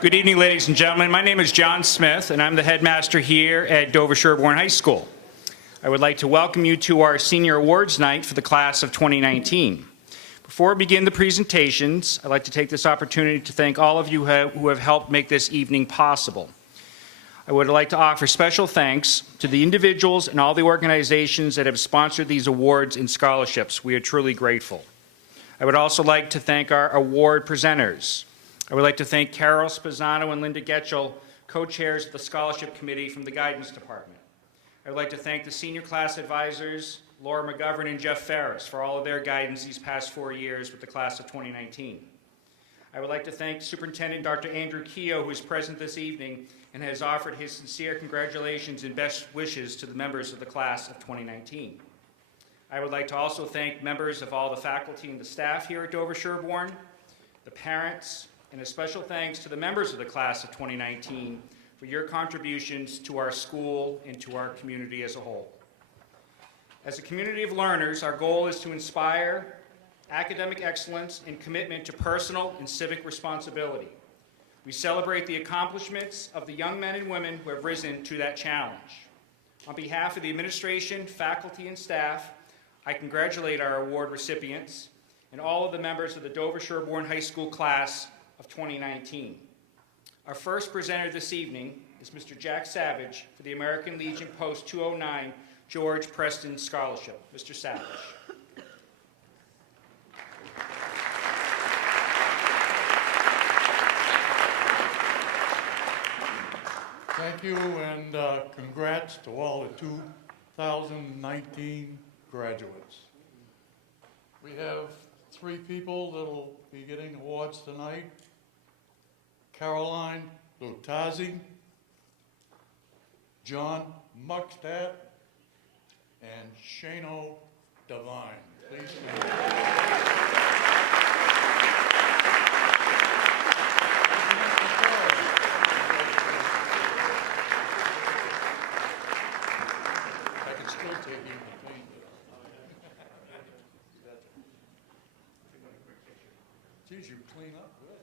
Good evening, ladies and gentlemen. My name is John Smith, and I'm the headmaster here at Dover-Sherborn High School. I would like to welcome you to our Senior Awards Night for the class of 2019. Before we begin the presentations, I'd like to take this opportunity to thank all of you who have helped make this evening possible. I would like to offer special thanks to the individuals and all the organizations that have sponsored these awards and scholarships. We are truly grateful. I would also like to thank our award presenters. I would like to thank Carol Spezzano and Linda Getchell, co-chairs of the Scholarship Committee from the Guidance Department. I would like to thank the senior class advisors, Laura McGovern and Jeff Ferris, for all of their guidance these past 4 years with the class of 2019. I would like to thank Superintendent Dr. Andrew Keogh, who is present this evening and has offered his sincere congratulations and best wishes to the members of the class of 2019. I would like to also thank members of all the faculty and the staff here at Dover-Sherborn, the parents, and a special thanks to the members of the class of 2019 for your contributions to our school and to our community as a whole. As a community of learners, our goal is to inspire academic excellence and commitment to personal and civic responsibility. We celebrate the accomplishments of the young men and women who have risen to that challenge. On behalf of the administration, faculty, and staff, I congratulate our award recipients and all of the members of the Dover-Sherborn High School class of 2019. Our first presenter this evening is Mr. Jack Savage for the American Legion Post 209 George Preston Scholarship. Mr. Savage. Thank you, and congrats to all the 2019 graduates. We have 3 people that will be getting awards tonight. Caroline Lutazzi, John Muckstadt, and Shano Devine. Please stand. Geez, you clean up good.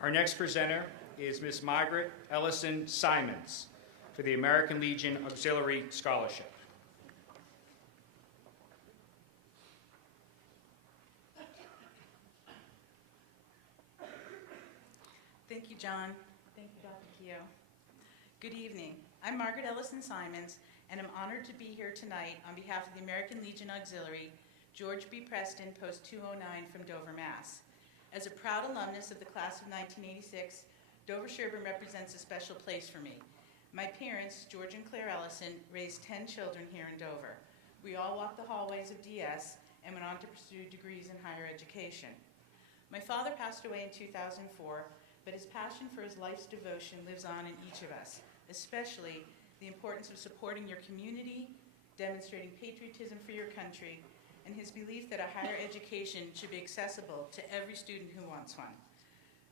Our next presenter is Ms. Margaret Ellison-Sir for the American Legion Auxiliary Scholarship. Thank you, John. Thank you, Dr. Keogh. Good evening. I'm Margaret Ellison-Simons, and I'm honored to be here tonight on behalf of the American Legion Auxiliary, George B. Preston, Post 209 from Dover, Mass. As a proud alumnus of the class of 1986, Dover-Sherborn represents a special place for me. My parents, George and Claire Ellison, raised 10 children here in Dover. We all walked the hallways of DS and went on to pursue degrees in higher education. My father passed away in 2004, but his passion for his life's devotion lives on in each of us, especially the importance of supporting your community, demonstrating patriotism for your country, and his belief that a higher education should be accessible to every student who wants one.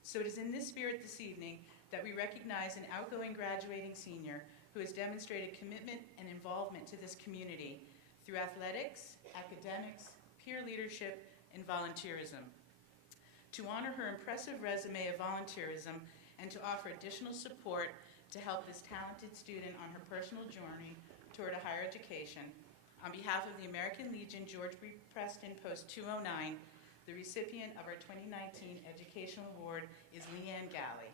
So it is in this spirit this evening that we recognize an outgoing graduating senior who has demonstrated commitment and involvement to this community through athletics, academics, peer leadership, and volunteerism. To honor her impressive resume of volunteerism and to offer additional support to help this talented student on her personal journey toward a higher education, on behalf of the American Legion George B. Preston Post 209, the recipient of our 2019 Educational Award is Leanne Galley.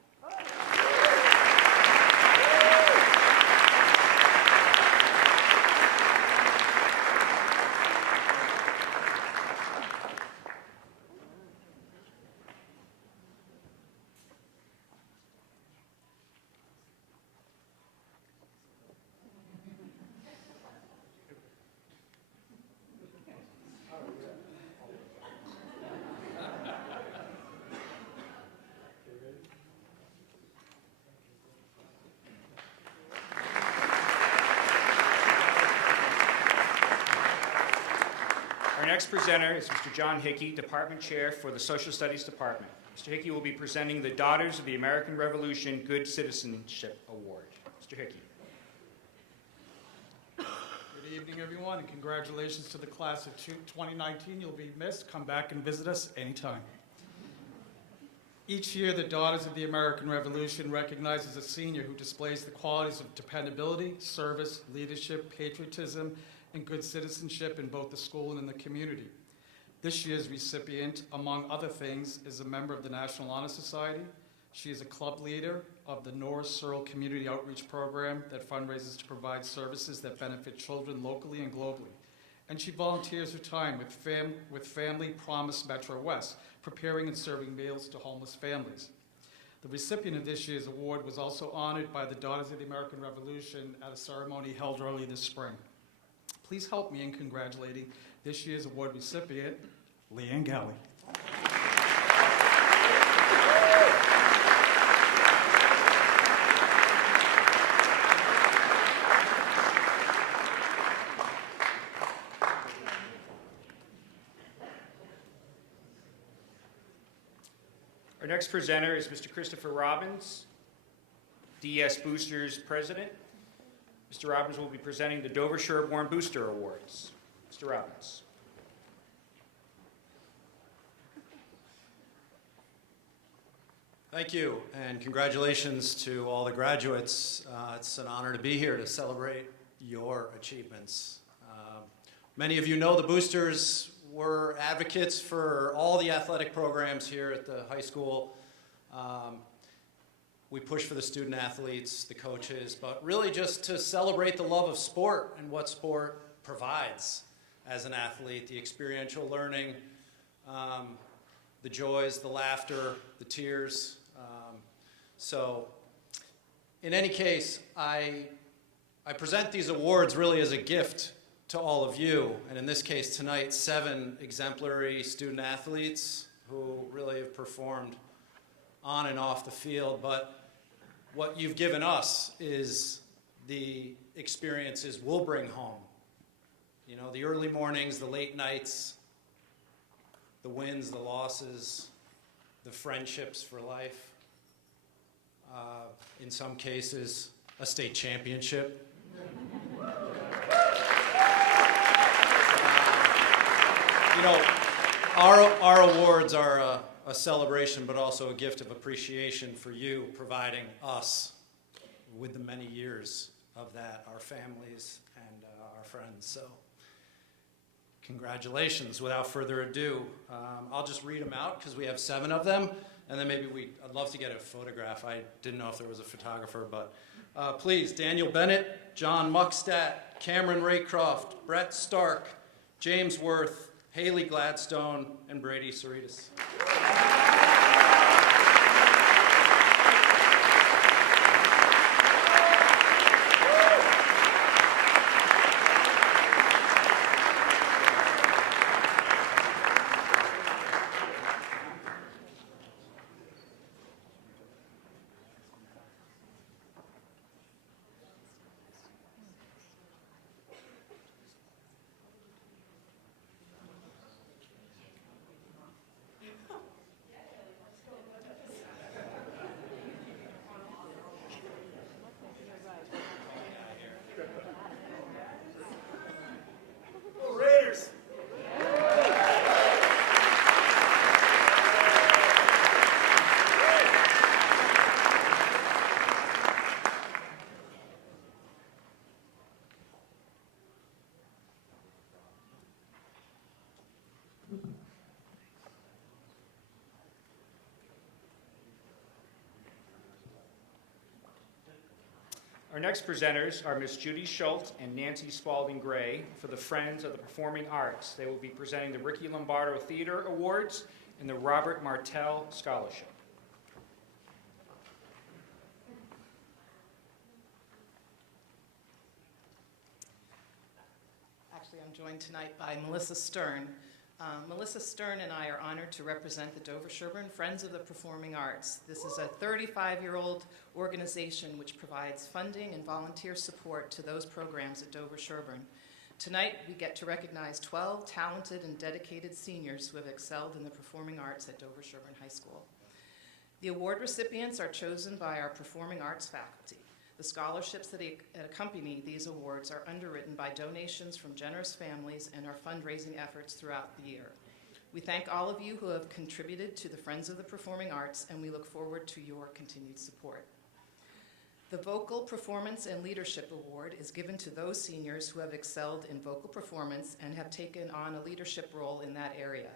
next presenter is Mr. John Hickey, Department Chair for the Social Studies Department. Mr. Hickey will be presenting the Daughters of the American Revolution Good Citizenship Award. Mr. Hickey. Good evening, everyone, and congratulations to the class of 2019. You'll be missed. Come back and visit us anytime. Each year, the Daughters of the American Revolution recognizes a senior who displays the qualities of dependability, service, leadership, patriotism, and good citizenship in both the school and in the community. This year's recipient, among other things, is a member of the National Honor Society. She is a club leader of the Norris-Searle Community Outreach Program that fundraises to provide services that benefit children locally and globally. And she volunteers her time with Family Promise Metro West, preparing and serving meals to homeless families. The recipient of this year's award was also honored by the Daughters of the American Revolution at a ceremony held early this spring. Please help me in congratulating this year's award recipient, Leanne Galley. Our next presenter is Mr. Christopher Robbins, DS Boosters President. Mr. Robbins will be presenting the Dover-Sherborn Booster Awards. Mr. Robbins. Thank you, and congratulations to all the graduates. It's an honor to be here to celebrate your achievements. Many of you know the Boosters were advocates for all the athletic programs here at the high school. We push for the student athletes, the coaches, but really just to celebrate the love of sport and what sport provides as an athlete, the experiential learning, the joys, the laughter, the tears. So in any case, I present these awards really as a gift to all of you, and in this case tonight, 7 exemplary student athletes who really have performed on and off the field, but what you've given us is the experiences we'll bring home. You know, the early mornings, the late nights, the wins, the losses, the friendships for life. In some cases, a state championship. You know, our awards are a celebration, but also a gift of appreciation for you providing us with the many years of that, our families and our friends. So congratulations. Without further ado, I'll just read them out because we have 7 of them, and then maybe I'd love to get a photograph. I didn't know if there was a photographer, but please, Daniel Bennett, John Muckstadt, Cameron Raycroft, Brett Stark, James Worth, Haley Gladstone, and Brady Cerritos. Our next presenters are Ms. Judi Schultz and Nancy Spalding Gray for the Friends of the Performing Arts. They will be presenting the Ricky Lombardo Theater Awards and the Robert Martell Scholarship. Actually, I'm joined tonight by Melissa Stern. Melissa Stern and I are honored to represent the Dover-Sherborn Friends of the Performing Arts. This is a 35-year-old organization which provides funding and volunteer support to those programs at Dover-Sherborn. Tonight, we get to recognize 12 talented and dedicated seniors who have excelled in the performing arts at Dover-Sherborn High School. The award recipients are chosen by our performing arts faculty. The scholarships that accompany these awards are underwritten by donations from generous families and our fundraising efforts throughout the year. We thank all of you who have contributed to the Friends of the Performing Arts, and we look forward to your continued support. The Vocal Performance and Leadership Award is given to those seniors who have excelled in vocal performance and have taken on a leadership role in that area.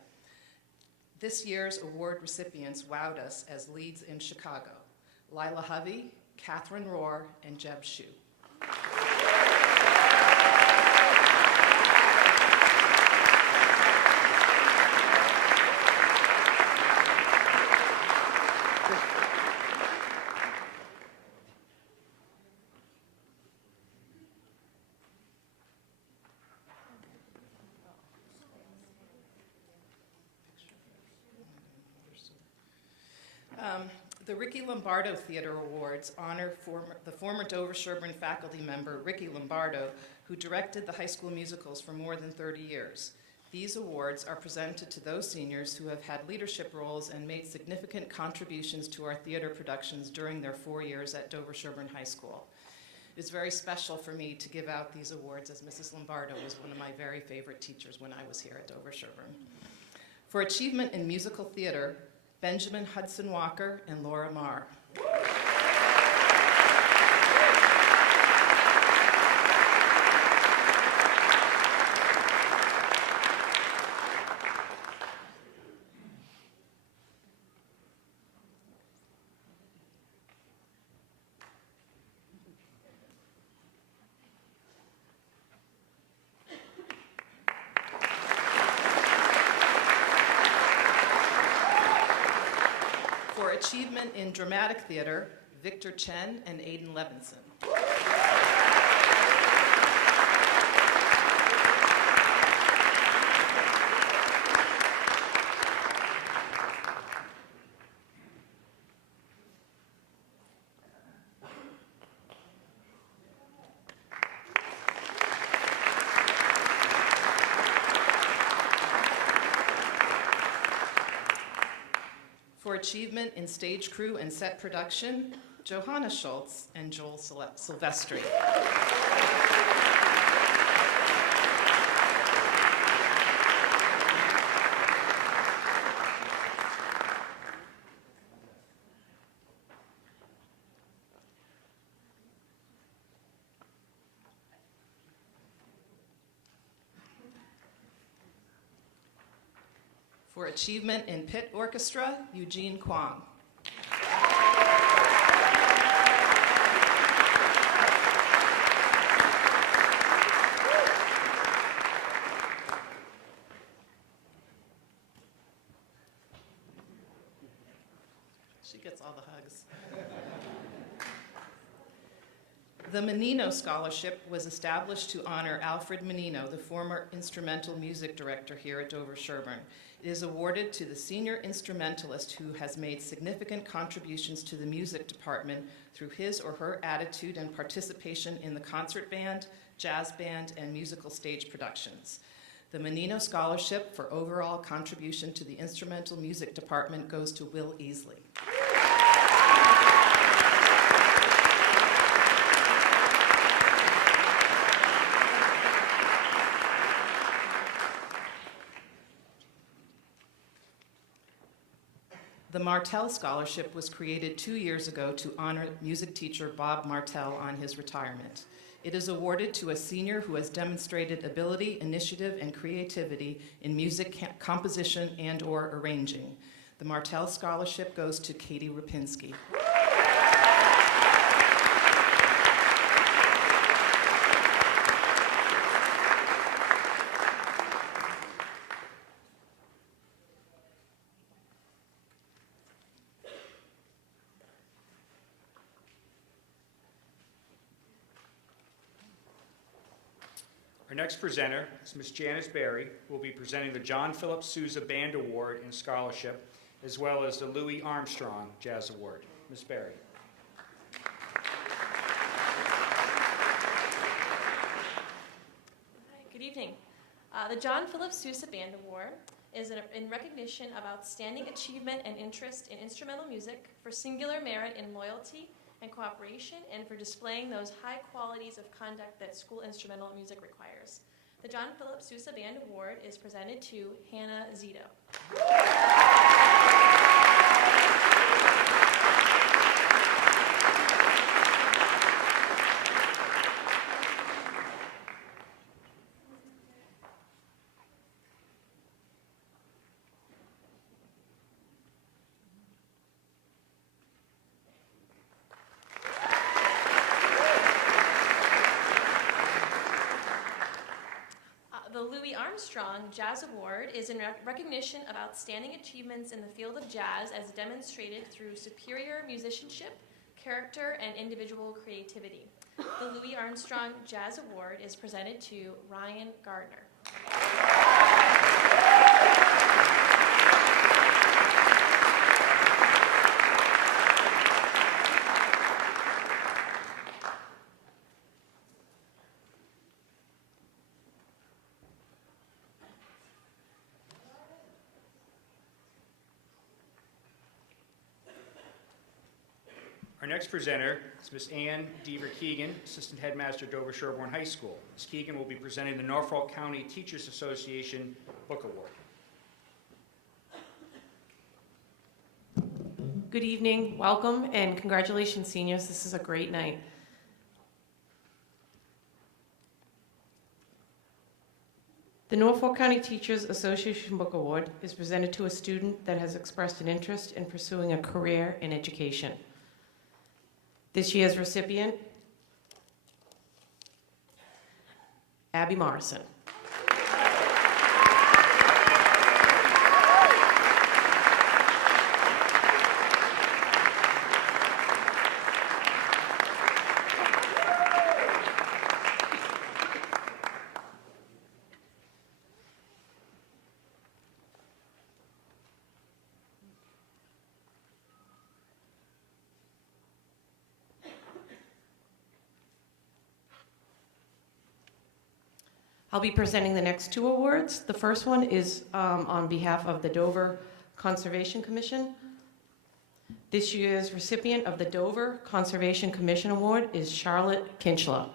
This year's award recipients wowed us as leads in Chicago: Lila Hovey, Catherine Rohr, and Jeb Shue. The Ricky Lombardo Theater Awards honor the former Dover-Sherborn faculty member, Ricky Lombardo, who directed the high school musicals for more than 30 years. These awards are presented to those seniors who have had leadership roles and made significant contributions to our theater productions during their 4 years at Dover-Sherborn High School. It's very special for me to give out these awards, as Mrs. Lombardo was one of my very favorite teachers when I was here at Dover-Sherborn. For achievement in musical theater, Benjamin Hudson Walker and Laura Marr. Achievement in dramatic theater, Victor Chen and Aidan Levinson. For achievement in stage crew and set production, Johanna Schultz and Joel Silvestri. For achievement in pit orchestra, Eugene Kwong. She gets all the hugs. The Menino Scholarship was established to honor Alfred Menino, the former instrumental music director here at Dover-Sherborn. It is awarded to the senior instrumentalist who has made significant contributions to the music department through his or her attitude and participation in the concert band, jazz band, and musical stage productions. The Menino Scholarship for overall contribution to the instrumental music department goes to Will Easley. The Martell Scholarship was created 2 years ago to honor music teacher Bob Martell on his retirement. It is awarded to a senior who has demonstrated ability, initiative, and creativity in music composition and/or arranging. The Martell Scholarship goes to Katie Rapinski. Our next presenter is Ms. Janice Berry, who will be presenting the John Philip Sousa Band Award and Scholarship, as well as the Louis Armstrong Jazz Award. Ms. Berry. Good The John Philip Sousa Band Award is in recognition of outstanding achievement and interest in instrumental music, for singular merit in loyalty and cooperation, and for displaying those high qualities of conduct that school instrumental music requires. The John Philip Sousa Band Award is presented to Hannah Zito. The Louis Armstrong Jazz Award is in recognition of outstanding achievements in the field of jazz as demonstrated through superior musicianship, character, and individual creativity. The Louis Armstrong Jazz Award is presented to Ryan Gardner. Our next presenter is Miss Anne-Deve Keegan, Assistant Headmaster, Dover-Sherborn High School. Ms. Keegan will be presenting the Norfolk County Teachers Association Book Award. Good evening, welcome, and congratulations, seniors. This is a great night. The Norfolk County Teachers Association Book Award is presented to a student that has expressed an interest in pursuing a career in education. This year's recipient, Abby Morrison. I'll be presenting the next two awards. The first one is on behalf of the Dover Conservation Commission. This year's recipient of the Dover Conservation Commission Award is Charlotte Kinchler.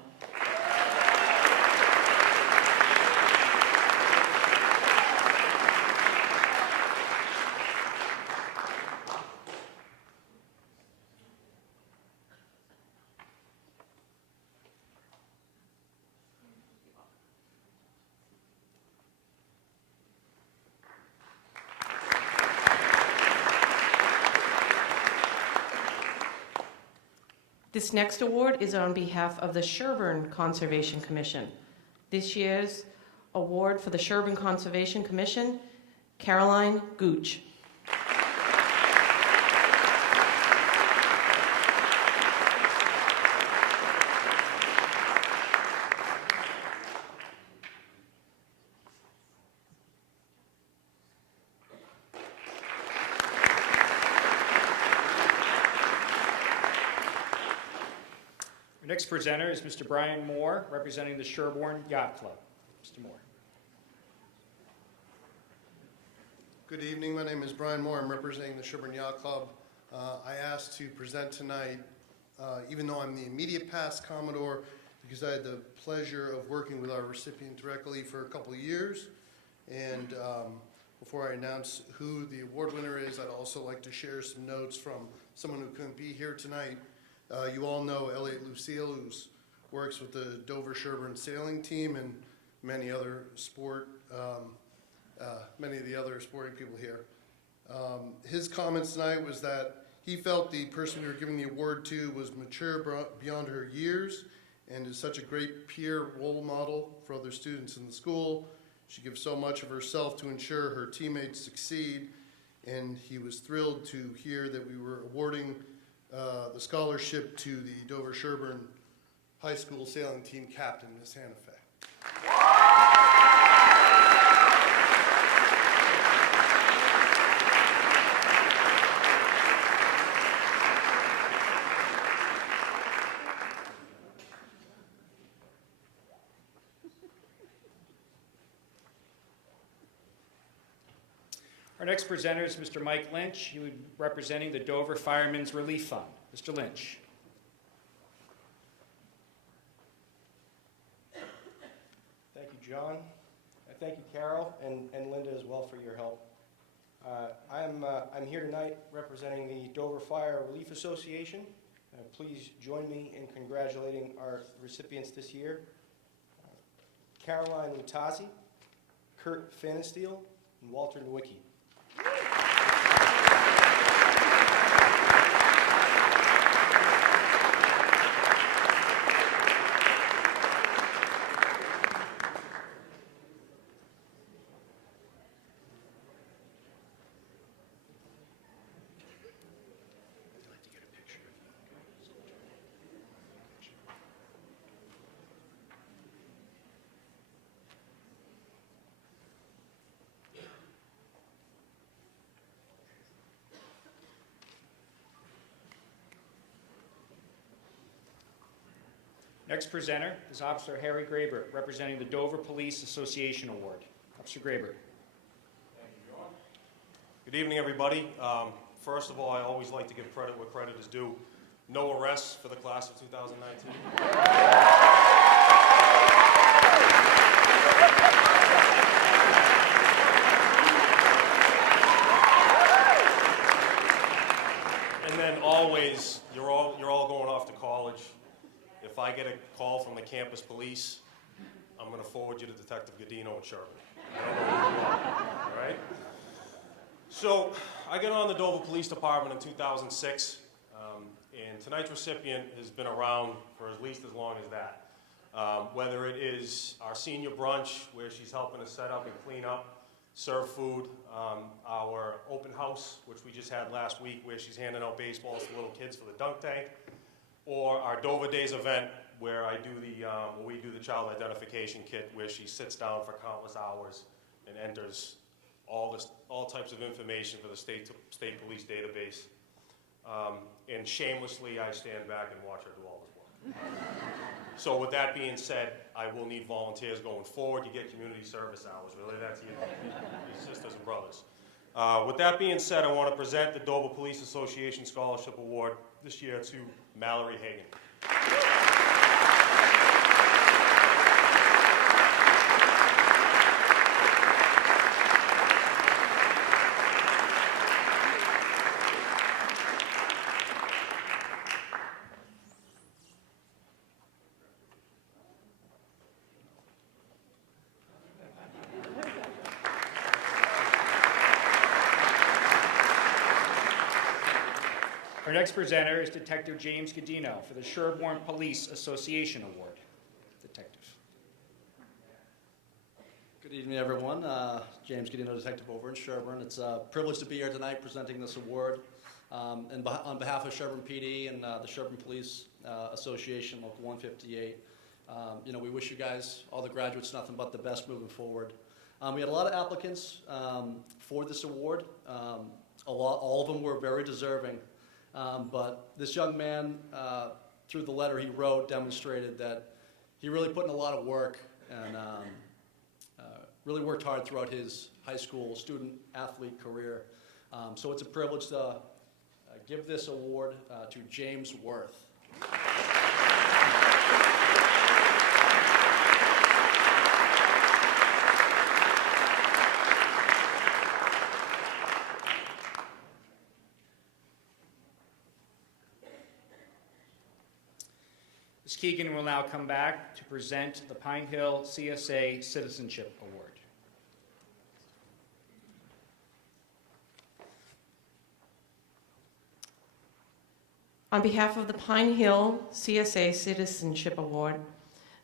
This next award is on behalf of the Sherborn Conservation Commission. This year's award for the Sherborn Conservation Commission, Caroline Gooch. Our next presenter is Mr. Brian Moore, representing the Sherborn Yacht Club. Mr. Moore. Good evening. My name is Brian Moore. I'm representing the Sherborn Yacht Club. I asked to present tonight, even though I'm the immediate past Commodore, because I had the pleasure of working with our recipient directly for a couple of years. And before I announce who the award winner is, I'd also like to share some notes from someone who couldn't be here tonight. You all know Elliot Lucille, who works with the Dover-Sherborn sailing team and many other many of the other sporting people here. His comments tonight was that he felt the person we were giving the award to was mature beyond her years and is such a great peer role model for other students in the school. She gives so much of herself to ensure her teammates succeed, and he was thrilled to hear that we were awarding the scholarship to the Dover-Sherborn High School sailing team captain, Miss Hannah Fay. Our next presenter is Mr. Mike Lynch. He will be representing the Dover Firemen's Relief Fund. Mr. Lynch. Thank you, John. Thank you, Carol, and Linda as well for your help. I'm here tonight representing the Dover Fire Relief Association. Please join me in congratulating our recipients this year. Caroline Lutazzi, Kurt Fanisteel, and Walter Nowicki. Next presenter is Officer Harry Graber, representing the Dover Police Association Award. Officer Graber. Thank you, John. Good evening, everybody. First of all, I always like to give credit where credit is due. No arrests for the class of 2019. And then always, you're all going off to college. If I get a call from the campus police, I'm going to forward you to Detective Godinho in Sherborn. I don't know who you are, all right? So I got on the Dover Police Department in 2006, and tonight's recipient has been around for at least as long as that. Whether it is our senior brunch, where she's helping us set up and clean up, serve food, our open house, which we just had last week, where she's handing out baseballs to little kids for the dunk tank, or our Dover Days event, where we do the child identification kit, where she sits down for countless hours and enters all types of information for the state police database. And shamelessly, I stand back and watch her do all this work. So with that being said, I will need volunteers going forward. You get community service hours. Really, that's your sisters and brothers. With that being said, I want to present the Dover Police Association Scholarship Award this year to Mallory Hagan. Our next presenter is Detective James Godinho for the Sherborn Police Association Award. Detective. Good evening, everyone. James Godinho, detective over in Sherborn. It's a privilege to be here tonight presenting this award. And on behalf of Sherborn PD and the Sherborn Police Association, Local 158, we wish you guys, all the graduates, nothing but the best moving forward. We had a lot of applicants for this award. All of them were very deserving. But this young man, through the letter he wrote, demonstrated that he really put in a lot of work and really worked hard throughout his high school student-athlete career. So it's a privilege to give this award to James Worth. Ms. Keegan will now come back to present the Pine Hill CSA Citizenship Award. On behalf of the Pine Hill CSA Citizenship Award,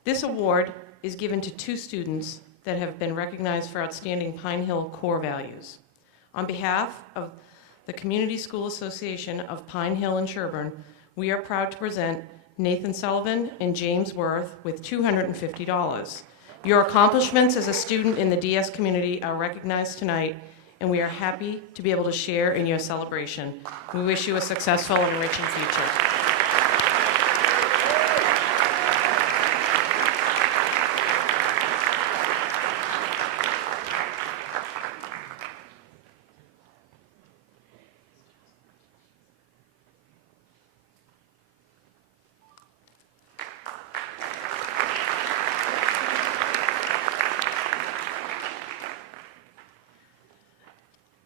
this award is given to 2 students that have been recognized for outstanding Pine Hill core values. On behalf of the Community School Association of Pine Hill and Sherborn, we are proud to present Nathan Sullivan and James Worth with $250. Your accomplishments as a student in the DS community are recognized tonight, and we are happy to be able to share in your celebration. We wish you a successful and enriching future.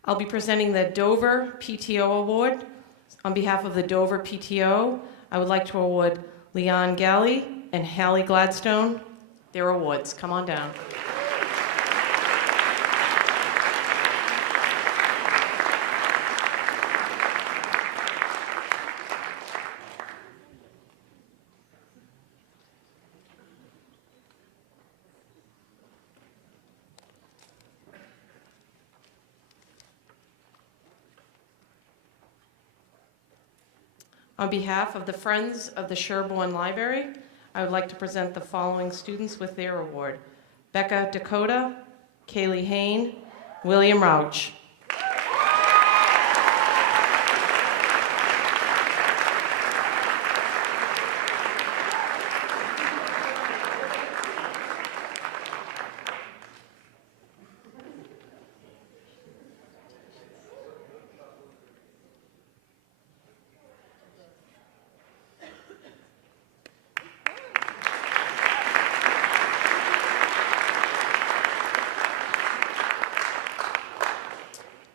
I'll be presenting the Dover PTO Award. On behalf of the Dover PTO, I would like to award Leon Galley and Hallie Gladstone their awards. Come on down. On behalf of the Friends of the Sherborn Library, I would like to present the following students with their award: Becca Dakota, Kaylee Hain, William Rauch.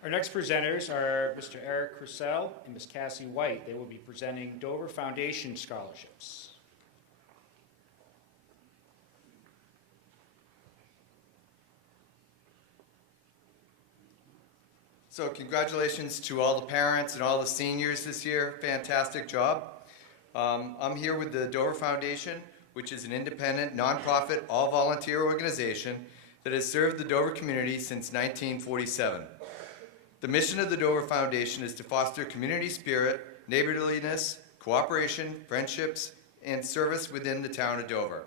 Our next presenters are Mr. Eric Crussell and Ms. Cassie White. They will be presenting Dover Foundation scholarships. So congratulations to all the parents and all the seniors this year. Fantastic job. I'm here with the Dover Foundation, which is an independent, nonprofit, all-volunteer organization that has served the Dover community since 1947. The mission of the Dover Foundation is to foster community spirit, neighborliness, cooperation, friendships, and service within the town of Dover.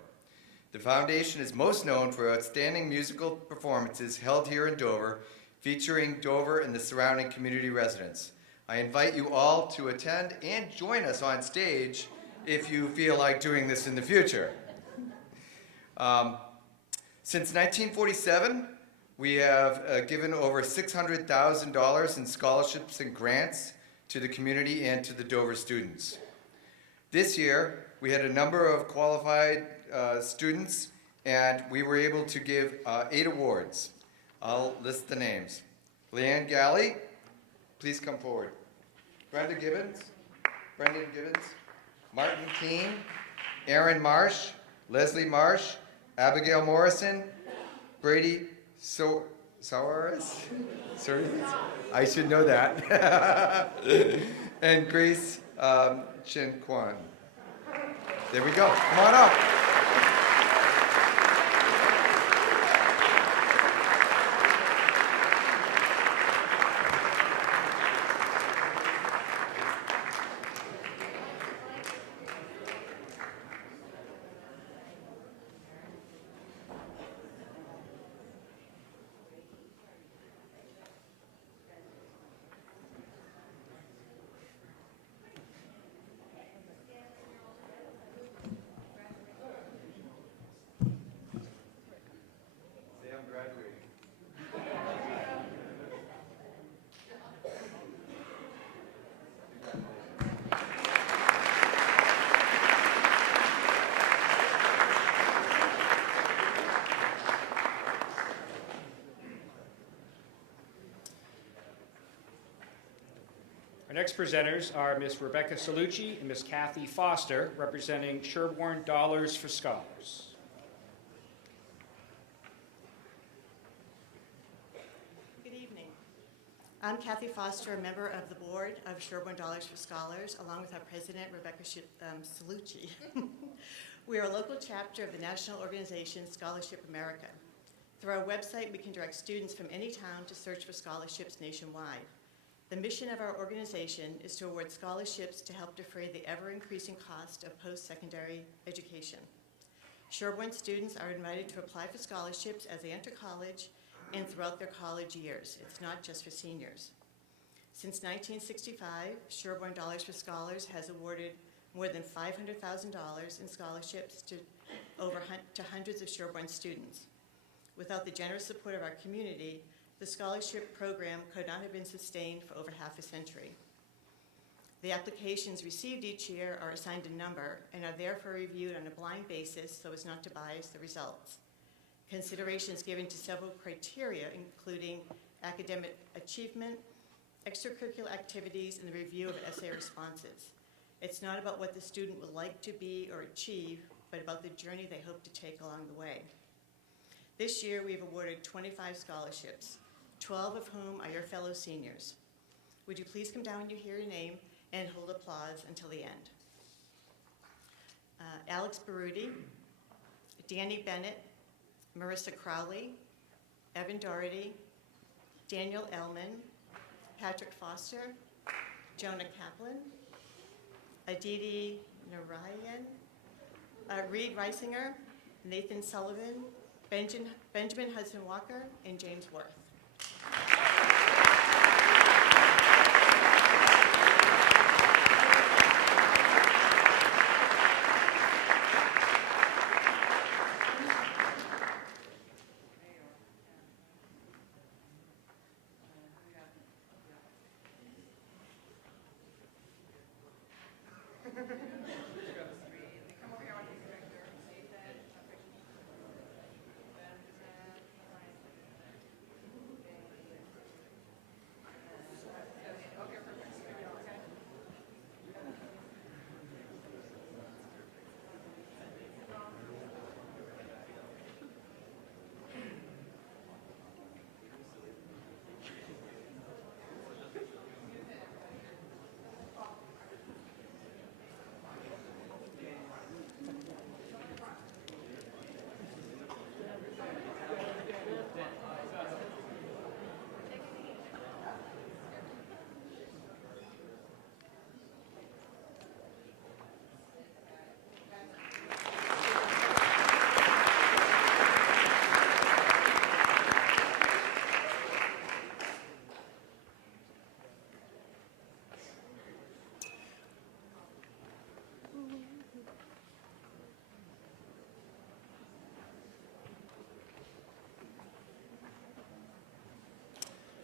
The foundation is most known for outstanding musical performances held here in Dover, featuring Dover and the surrounding community residents. I invite you all to attend and join us on stage if you feel like doing this in the future. Since 1947, we have given over $600,000 in scholarships and grants to the community and to the Dover students. This year, we had a number of qualified students, and we were able to give 8 awards. I'll list the names. Leanne Galley, please come forward. Brendan Gibbons, Martin Keene, Aaron Marsh, Leslie Marsh, Abigail Morrison, Brady Soares? Sorry, I should know that. And Grace Chen Kwan. There we go. Come on up. Our next presenters are Ms. Rebecca Cellucci and Ms. Kathy Foster, representing Sherborn Dollars for Scholars. Good evening. I'm Kathy Foster, a member of the board of Sherborn Dollars for Scholars, along with our president, Rebecca Cellucci. We are a local chapter of the national organization Scholarship America. Through our website, we can direct students from any town to search for scholarships nationwide. The mission of our organization is to award scholarships to help defray the ever-increasing cost of post-secondary education. Sherborn students are invited to apply for scholarships as they enter college and throughout their college years. It's not just for seniors. Since 1965, Sherborn Dollars for Scholars has awarded more than $500,000 in scholarships to hundreds of Sherborn students. Without the generous support of our community, the scholarship program could not have been sustained for over half a century. The applications received each year are assigned a number and are therefore reviewed on a blind basis so as not to bias the results. Consideration is given to several criteria, including academic achievement, extracurricular activities, and the review of essay responses. It's not about what the student would like to be or achieve, but about the journey they hope to take along the way. This year, we've awarded 25 scholarships, 12 of whom are your fellow seniors. Would you please come down when you hear your name and hold applause until the end? Alex Baruti, Danny Bennett, Marissa Crowley, Evan Doherty, Daniel Ellman, Patrick Foster, Jonah Kaplan, Aditi Narayan, Reed Reisinger, Nathan Sullivan, Benjamin Hudson Walker, and James Worth.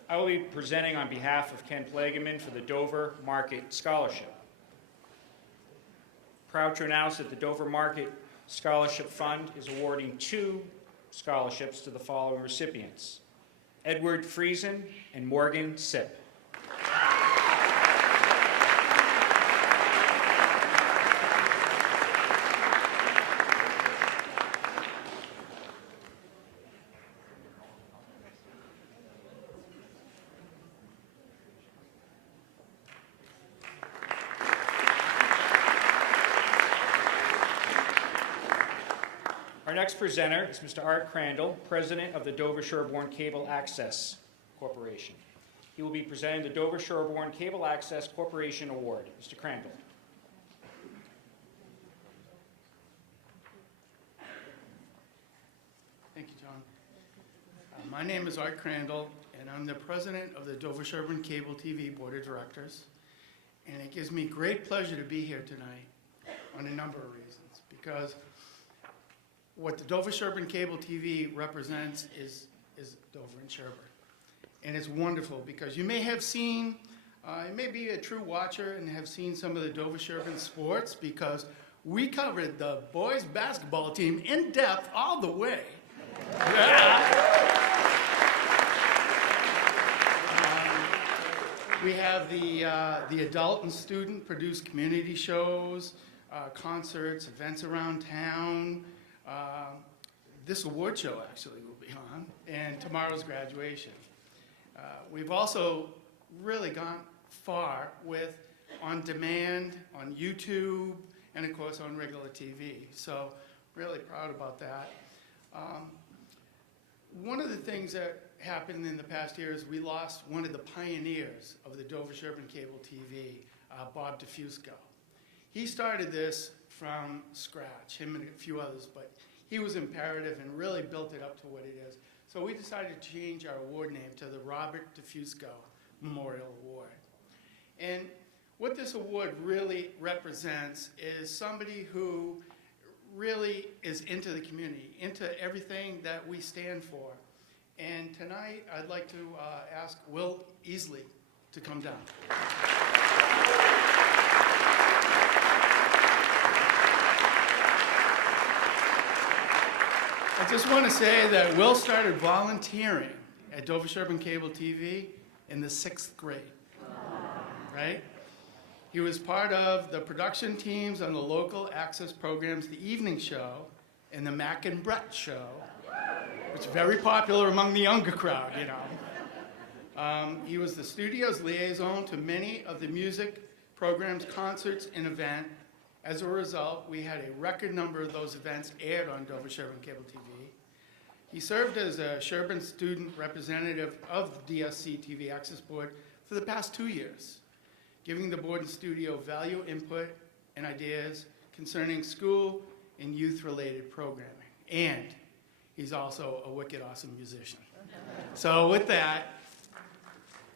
I will be presenting on behalf of Ken Plageman for the Dover Market Scholarship. Proud to announce that the Dover Market Scholarship Fund is awarding 2 scholarships to the following recipients: Edward Friesen and Morgan Sipp. Our next presenter is Mr. Art Crandall, President of the Dover-Sherborn Cable Access Corporation. He will be presenting the Dover-Sherborn Cable Access Corporation Award. Mr. Crandall. Thank you, John. My name is Art Crandall, and I'm the president of the Dover-Sherborn Cable TV Board of Directors. And it gives me great pleasure to be here tonight on a number of reasons, because what the Dover-Sherborn Cable TV represents is Dover and Sherborn. And it's wonderful because you may have seen, you may be a true watcher and have seen some of the Dover-Sherborn sports, because we covered the boys basketball team in depth all the way. We have the adult and student produced community shows, concerts, events around town. This award show actually will be on, and tomorrow's graduation. We've also really gone far with on demand, on YouTube, and of course on regular TV. So really proud about that. One of the things that happened in the past year is we lost one of the pioneers of the Dover-Sherborn Cable TV, Bob DeFusco. He started this from scratch, him and a few others, but he was imperative and really built it up to what it is. So we decided to change our award name to the Robert DeFusco Memorial Award. And what this award really represents is somebody who really is into the community, into everything that we stand for. And tonight, I'd like to ask Will Easley to come down. I just want to say that Will started volunteering at Dover-Sherborn Cable TV in the 6th grade, right? He was part of the production teams on the local access programs, The Evening Show and the Mac and Brett Show, which is very popular among the younger crowd, you know. He was the studio's liaison to many of the music programs, concerts, and events. As a result, we had a record number of those events aired on Dover-Sherborn Cable TV. He served as a Sherborn student representative of the DSC TV Access Board for the past 2 years, giving the board and studio valuable input and ideas concerning school and youth-related programming. And he's also a wicked awesome musician. So with that,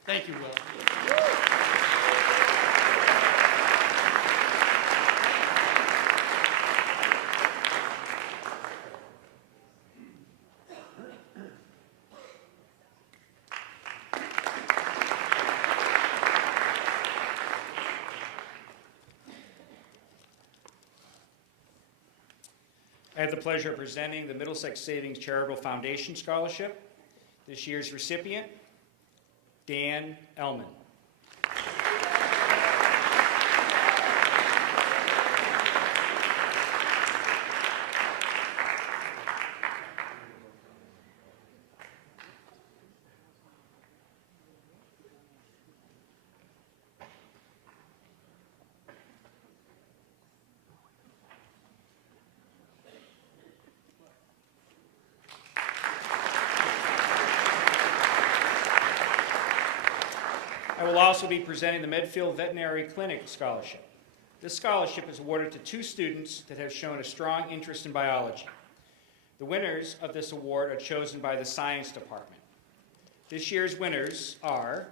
thank you, Will. I have the pleasure of presenting the Middlesex Savings Charitable Foundation Scholarship. This year's recipient, Dan Ellman. I will also be presenting the Medfield Veterinary Clinic Scholarship. This scholarship is awarded to 2 students that have shown a strong interest in biology. The winners of this award are chosen by the Science Department. This year's winners are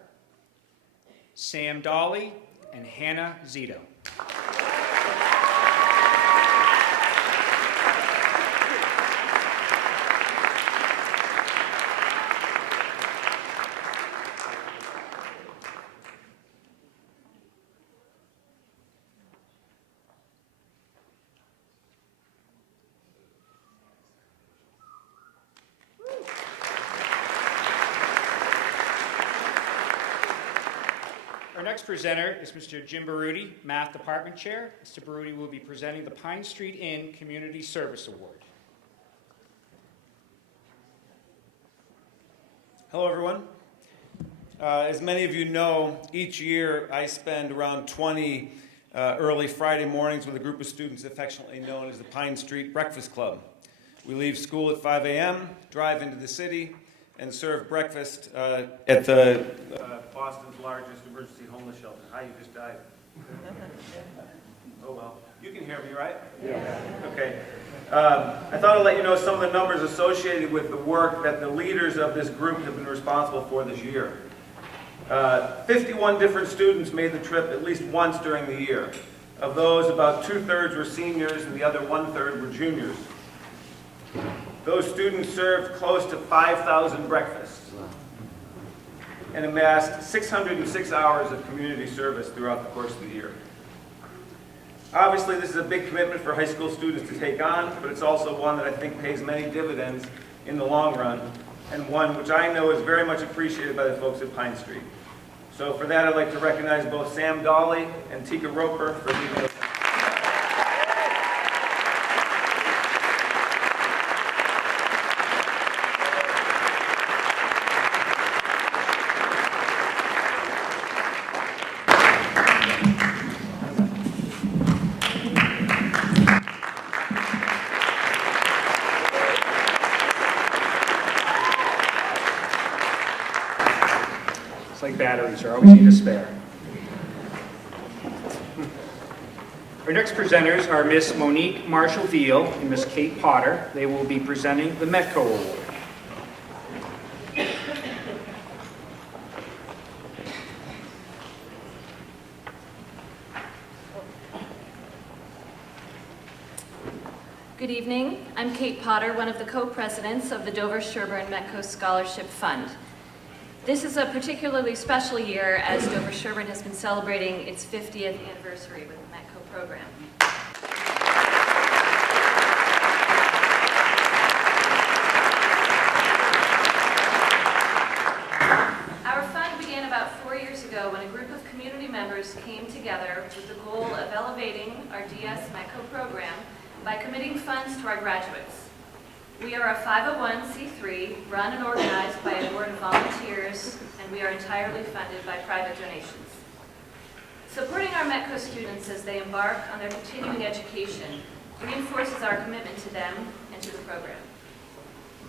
Sam Dolly and Hannah Zito. Our next presenter is Mr. Jim Baruti, Math Department Chair. Mr. Baruti will be presenting the Pine Street Inn Community Service Award. Hello, everyone. As many of you know, each year I spend around 20 early Friday mornings with a group of students affectionately known as the Pine Street Breakfast Club. We leave school at 5 a.m., drive into the city, and serve breakfast at the Boston's largest emergency homeless shelter. Hi, you just died. Oh, well. You can hear me, right? Yeah. Okay. I thought I'd let you know some of the numbers associated with the work that the leaders of this group have been responsible for this year. 51 different students made the trip at least once during the year. Of those, about 2/3 were seniors and the other 1/3 were juniors. Those students served close to 5,000 breakfasts and amassed 606 hours of community service throughout the course of the year. Obviously, this is a big commitment for high school students to take on, but it's also one that I think pays many dividends in the long run, and one which I know is very much appreciated by the folks at Pine Street. So for that, I'd like to recognize both Sam Dolly and Tika Roper for leading us. Like batteries, you always need a spare. Our next presenters are Miss Monique Marshall-Veal and Miss Kate Potter. They will be presenting the Metco Award. Good evening. I'm Kate Potter, one of the co-presidents of the Dover-Sherborn Metco Scholarship Fund. This is a particularly special year as Dover-Sherborn has been celebrating its 50th anniversary with the Metco program. contributing funds to our graduates. We are a 501c3 run and organized by a board of volunteers, and we are entirely funded by private donations. Supporting our METCO students as they embark on their continuing education reinforces our commitment to them and to the program.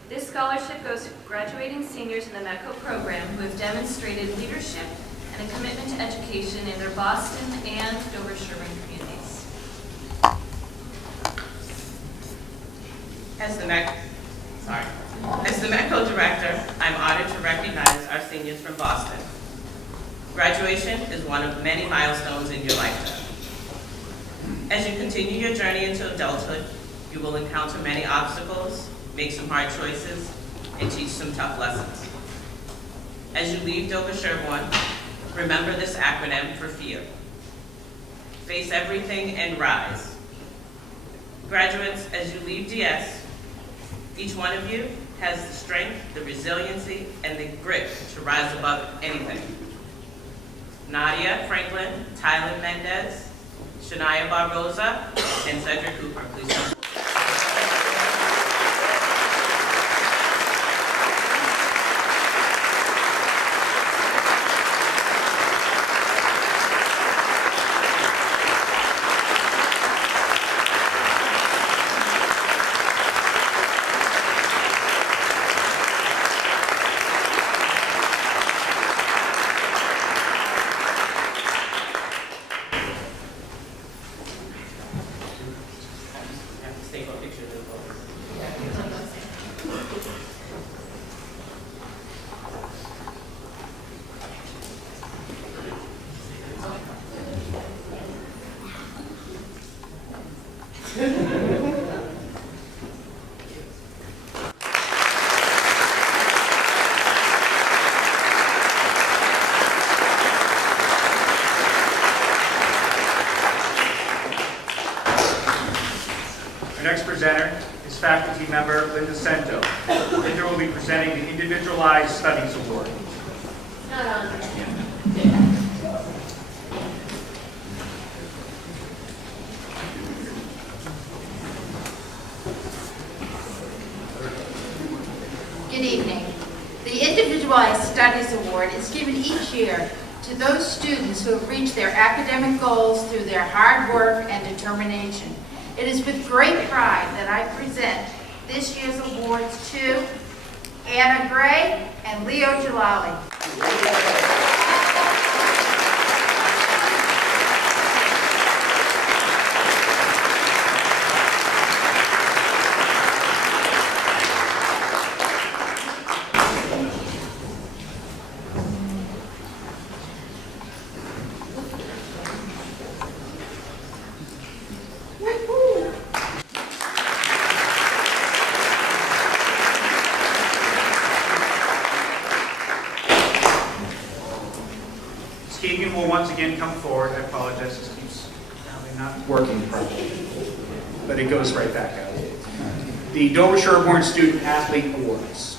This scholarship goes to graduating seniors in the METCO program who have demonstrated leadership and a commitment to education in their Boston and Dover-Sherborn communities. As the METCO director, I'm honored to recognize our seniors from Boston. Graduation is one of many milestones in your lifetime. As you continue your journey into adulthood, you will encounter many obstacles, make some hard choices, and teach some tough lessons. As you leave Dover-Sherborn, remember this acronym for FEAR. Face everything and rise. Graduates, as you leave DS, each one of you has the strength, the resiliency, and the grit to rise above anything. Nadia Franklin, Tyler Mendez, Shania Barboza, and Cedric Cooper, please come. Our next presenter is faculty member Linda Cento. Linda will be presenting the Individualized Studies Award. Good evening. The Individualized Studies Award is given each year to those students who have reached their academic goals through their hard work and determination. It is with great pride that I present this year's awards to Anna Gray and Leo Jalali. Keegan will once again come forward. I apologize, this keeps not working properly, but it goes right back out. The Dover-Sherborn Student Athlete Awards.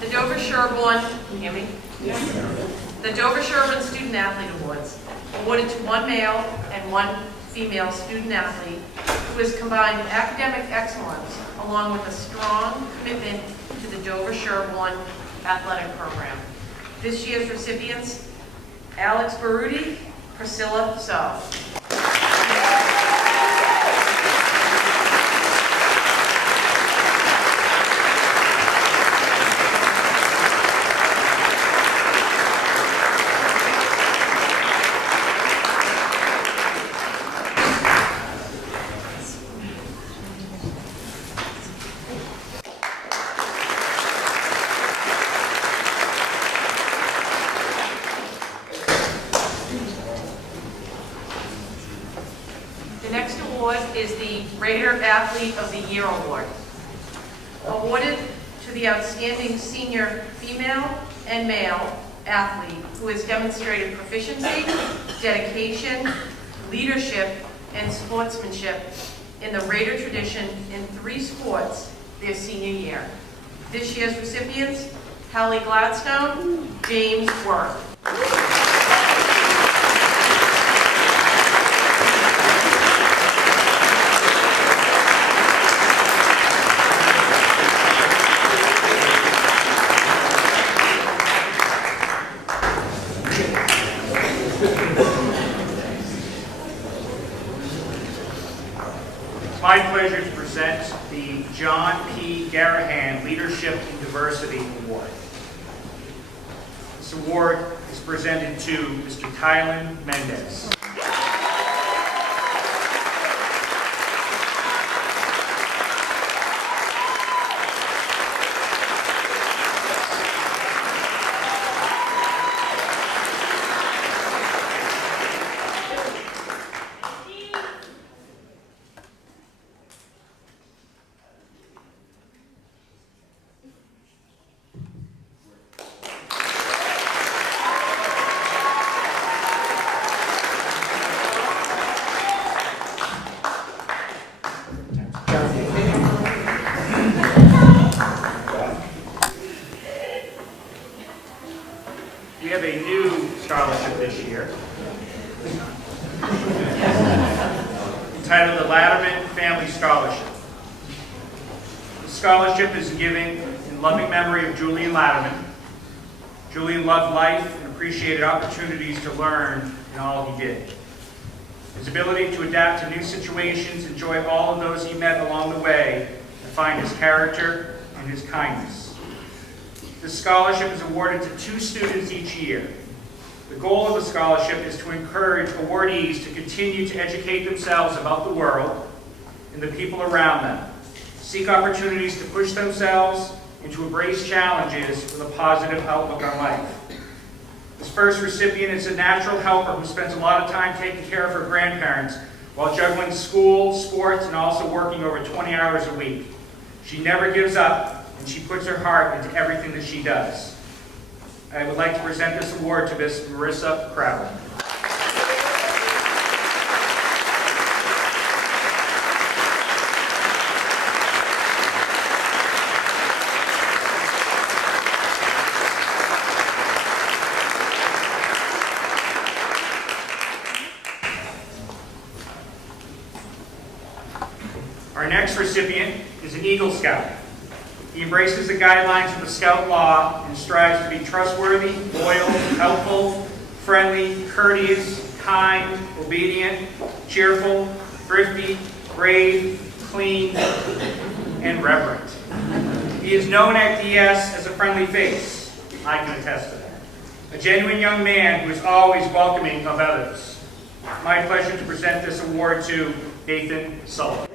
The Dover-Sherborn, can you hear me? Yes. The Dover-Sherborn Student Athlete Awards, awarded to one male and one female student athlete who has combined academic excellence along with a strong commitment to the Dover-Sherborn athletic program. This year's recipients, Alex Baruti, Priscilla So. Is the Raider Athlete of the Year Award, awarded to the outstanding senior female and male athlete who has demonstrated proficiency, dedication, leadership, and sportsmanship in the Raider tradition in 3 sports their senior year. This year's recipients, Hallie Gladstone, James Worth. It's my pleasure to present the John P. Garrahan Leadership and Diversity Award. This award is presented to Mr. Tylen Mendez. We have a new scholarship this year entitled the Latterman Family Scholarship. The scholarship is given in loving memory of Julian Latterman. Julian loved life and appreciated opportunities to learn in all he did. His ability to adapt to new situations, enjoy all of those he met along the way, and find his character and his kindness. This scholarship is awarded to 2 students each year. The goal of the scholarship is to encourage awardees to continue to educate themselves about the world and the people around them, seek opportunities to push themselves, and to embrace challenges with a positive outlook on life. This first recipient is a natural helper who spends a lot of time taking care of her grandparents while juggling school, sports, and also working over 20 hours a week. She never gives up, and she puts her heart into everything that she does. I would like to present this award to Miss Marissa Crowley. Our next recipient is an Eagle Scout. He embraces the guidelines of the Scout Law and strives to be trustworthy, loyal, helpful, friendly, courteous, kind, obedient, cheerful, thrifty, brave, clean, and reverent. He is known at DS as a friendly face. I can attest to that. A genuine young man who is always welcoming of others. My pleasure to present this award to Nathan Sullivan.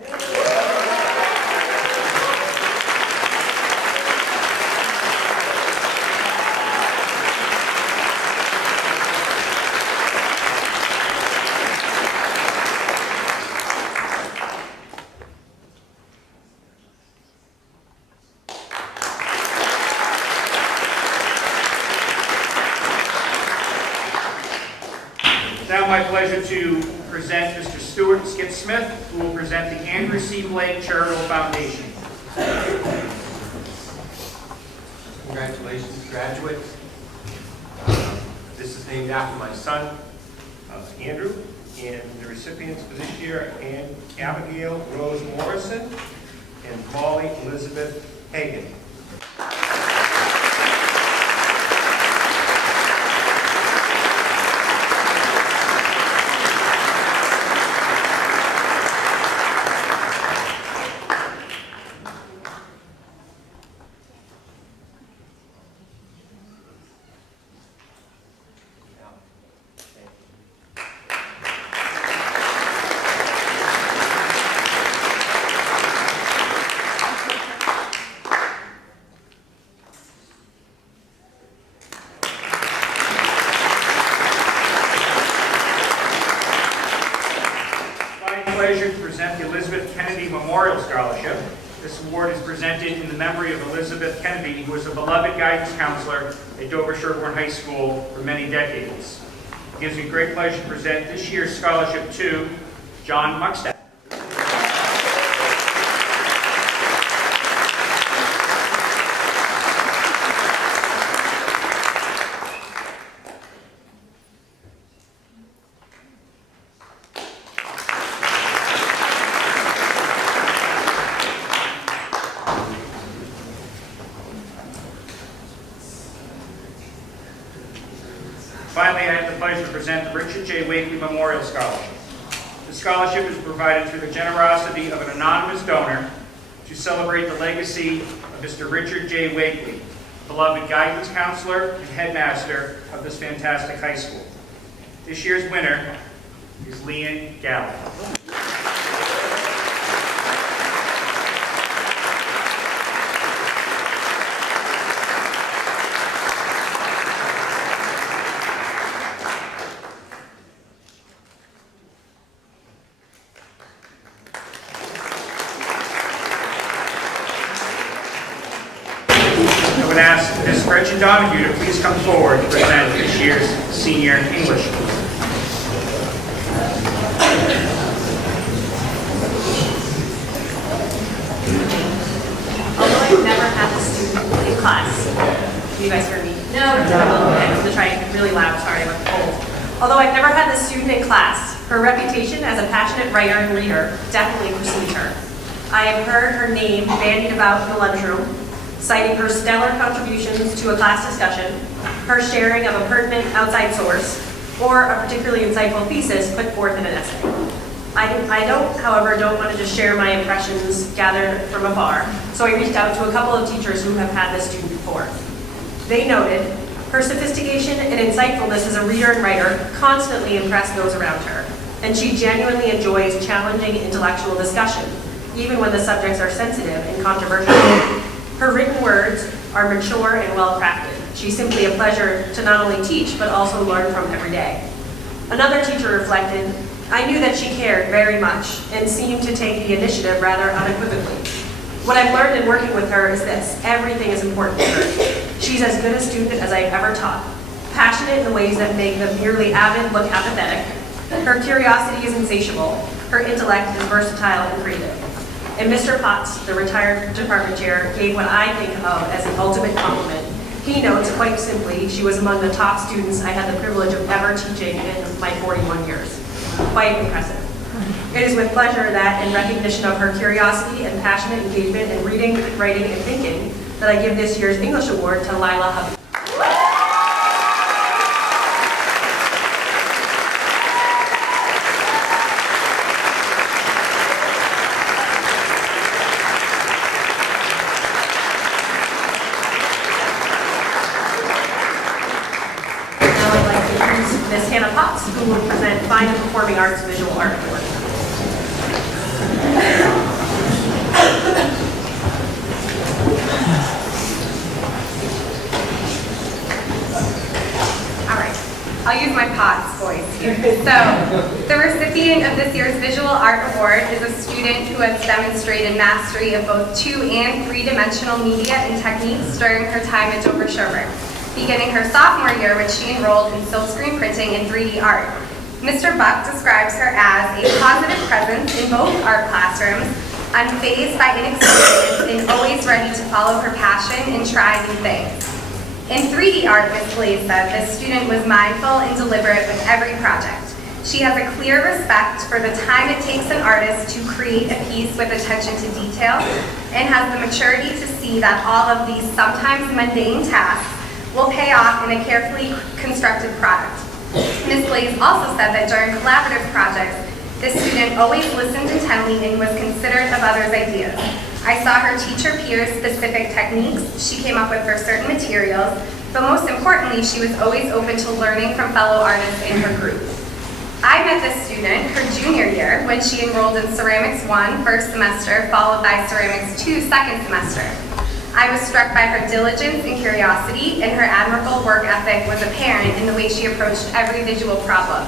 Now my pleasure to present Mr. Stuart Skip Smith, who will present the Andrew C. Blake Charitable Foundation. Congratulations, graduates. This is named after my son, Andrew, and the recipients for this year are Anne Abigail Rose Morrison and Molly Elizabeth Hagan. Pleasure to present the Elizabeth Kennedy Memorial Scholarship. This award is presented in the memory of Elizabeth Kennedy, who was a beloved guidance counselor at Dover-Sherborn High School for many decades. It gives me great pleasure to present this year's scholarship to John Muckstadt. Finally, I have the pleasure to present the Richard J. Wakely Memorial Scholarship. The scholarship is provided through the generosity of an anonymous donor to celebrate the legacy of Mr. Richard J. Wakely, beloved guidance counselor and headmaster of this fantastic high school. This year's winner is Leon Gallo. I would ask Ms. Gretchen Donahue to please come forward to present this year's senior English. Although I've never had a student in class, can you guys hear me? No. Okay, I'm going to try really loud, sorry, I'm cold. Although I've never had this student in class, her reputation as a passionate writer and reader definitely precedes her. I have heard her name bandied about in the lunchroom, citing her stellar contributions to a class discussion, her sharing of a pertinent outside source, or a particularly insightful thesis put forth in an essay. However, don't want to just share my impressions gathered from afar, so I reached out to a couple of teachers who have had this student before. They noted, her sophistication and insightfulness as a reader and writer constantly impress those around her, and she genuinely enjoys challenging intellectual discussion, even when the subjects are sensitive and controversial. Her written words are mature and well-crafted. She's simply a pleasure to not only teach, but also learn from every day. Another teacher reflected, I knew that she cared very much and seemed to take the initiative rather unequivocally. What I've learned in working with her is this: everything is important to her. She's as good a student as I've ever taught, passionate in the ways that make the merely avid look apathetic. Her curiosity is insatiable. Her intellect is versatile and creative. And Mr. Potts, the retired department chair, gave what I think of as an ultimate compliment. He notes, quite simply, she was among the top students I had the privilege of ever teaching in my 41 years. Quite impressive. It is with pleasure that, in recognition of her curiosity and passionate engagement in reading, writing, and thinking, that I give this year's English Award to Lila Hubby. Who will present Fine and Performing Arts Visual Art Award. All right, I'll use my Potts voice here. So, the recipient of this year's Visual Art Award is a student who has demonstrated mastery of both 2- and 3-dimensional media and techniques during her time at Dover-Sherborn, beginning her sophomore year when she enrolled in silkscreen printing and 3D art. Mr. Buck describes her as a positive presence in both art classrooms, unfazed by inexperience and always ready to follow her passion and try new things. In 3D art, Ms. Blaze said this student was mindful and deliberate with every project. She has a clear respect for the time it takes an artist to create a piece with attention to detail, and has the maturity to see that all of these sometimes mundane tasks will pay off in a carefully constructed product. Ms. Blaze also said that during collaborative projects, this student always listened intently and was considerate of others' ideas. I saw her teach her peers specific techniques she came up with for certain materials, but most importantly, she was always open to learning from fellow artists in her group. I met this student her junior year when she enrolled in Ceramics 1 first semester, followed by Ceramics 2 second semester. I was struck by her diligence and curiosity, and her admirable work ethic was apparent in the way she approached every visual problem.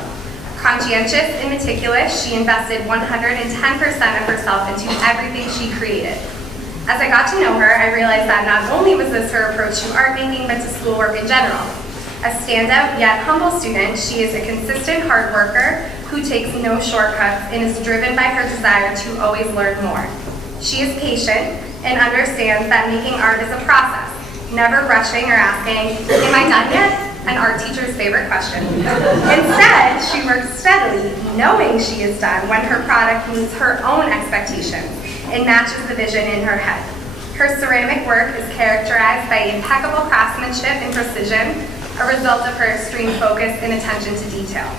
Conscientious and meticulous, she invested 110% of herself into everything she created. As I got to know her, I realized that not only was this her approach to art making, but to schoolwork in general. A standout yet humble student, she is a consistent hard worker who takes no shortcuts and is driven by her desire to always learn more. She is patient and understands that making art is a process, never rushing or asking, "Am I done yet?" an art teacher's favorite question. Instead, she works steadily, knowing she is done when her product meets her own expectations and matches the vision in her head. Her ceramic work is characterized by impeccable craftsmanship and precision, a result of her extreme focus and attention to detail.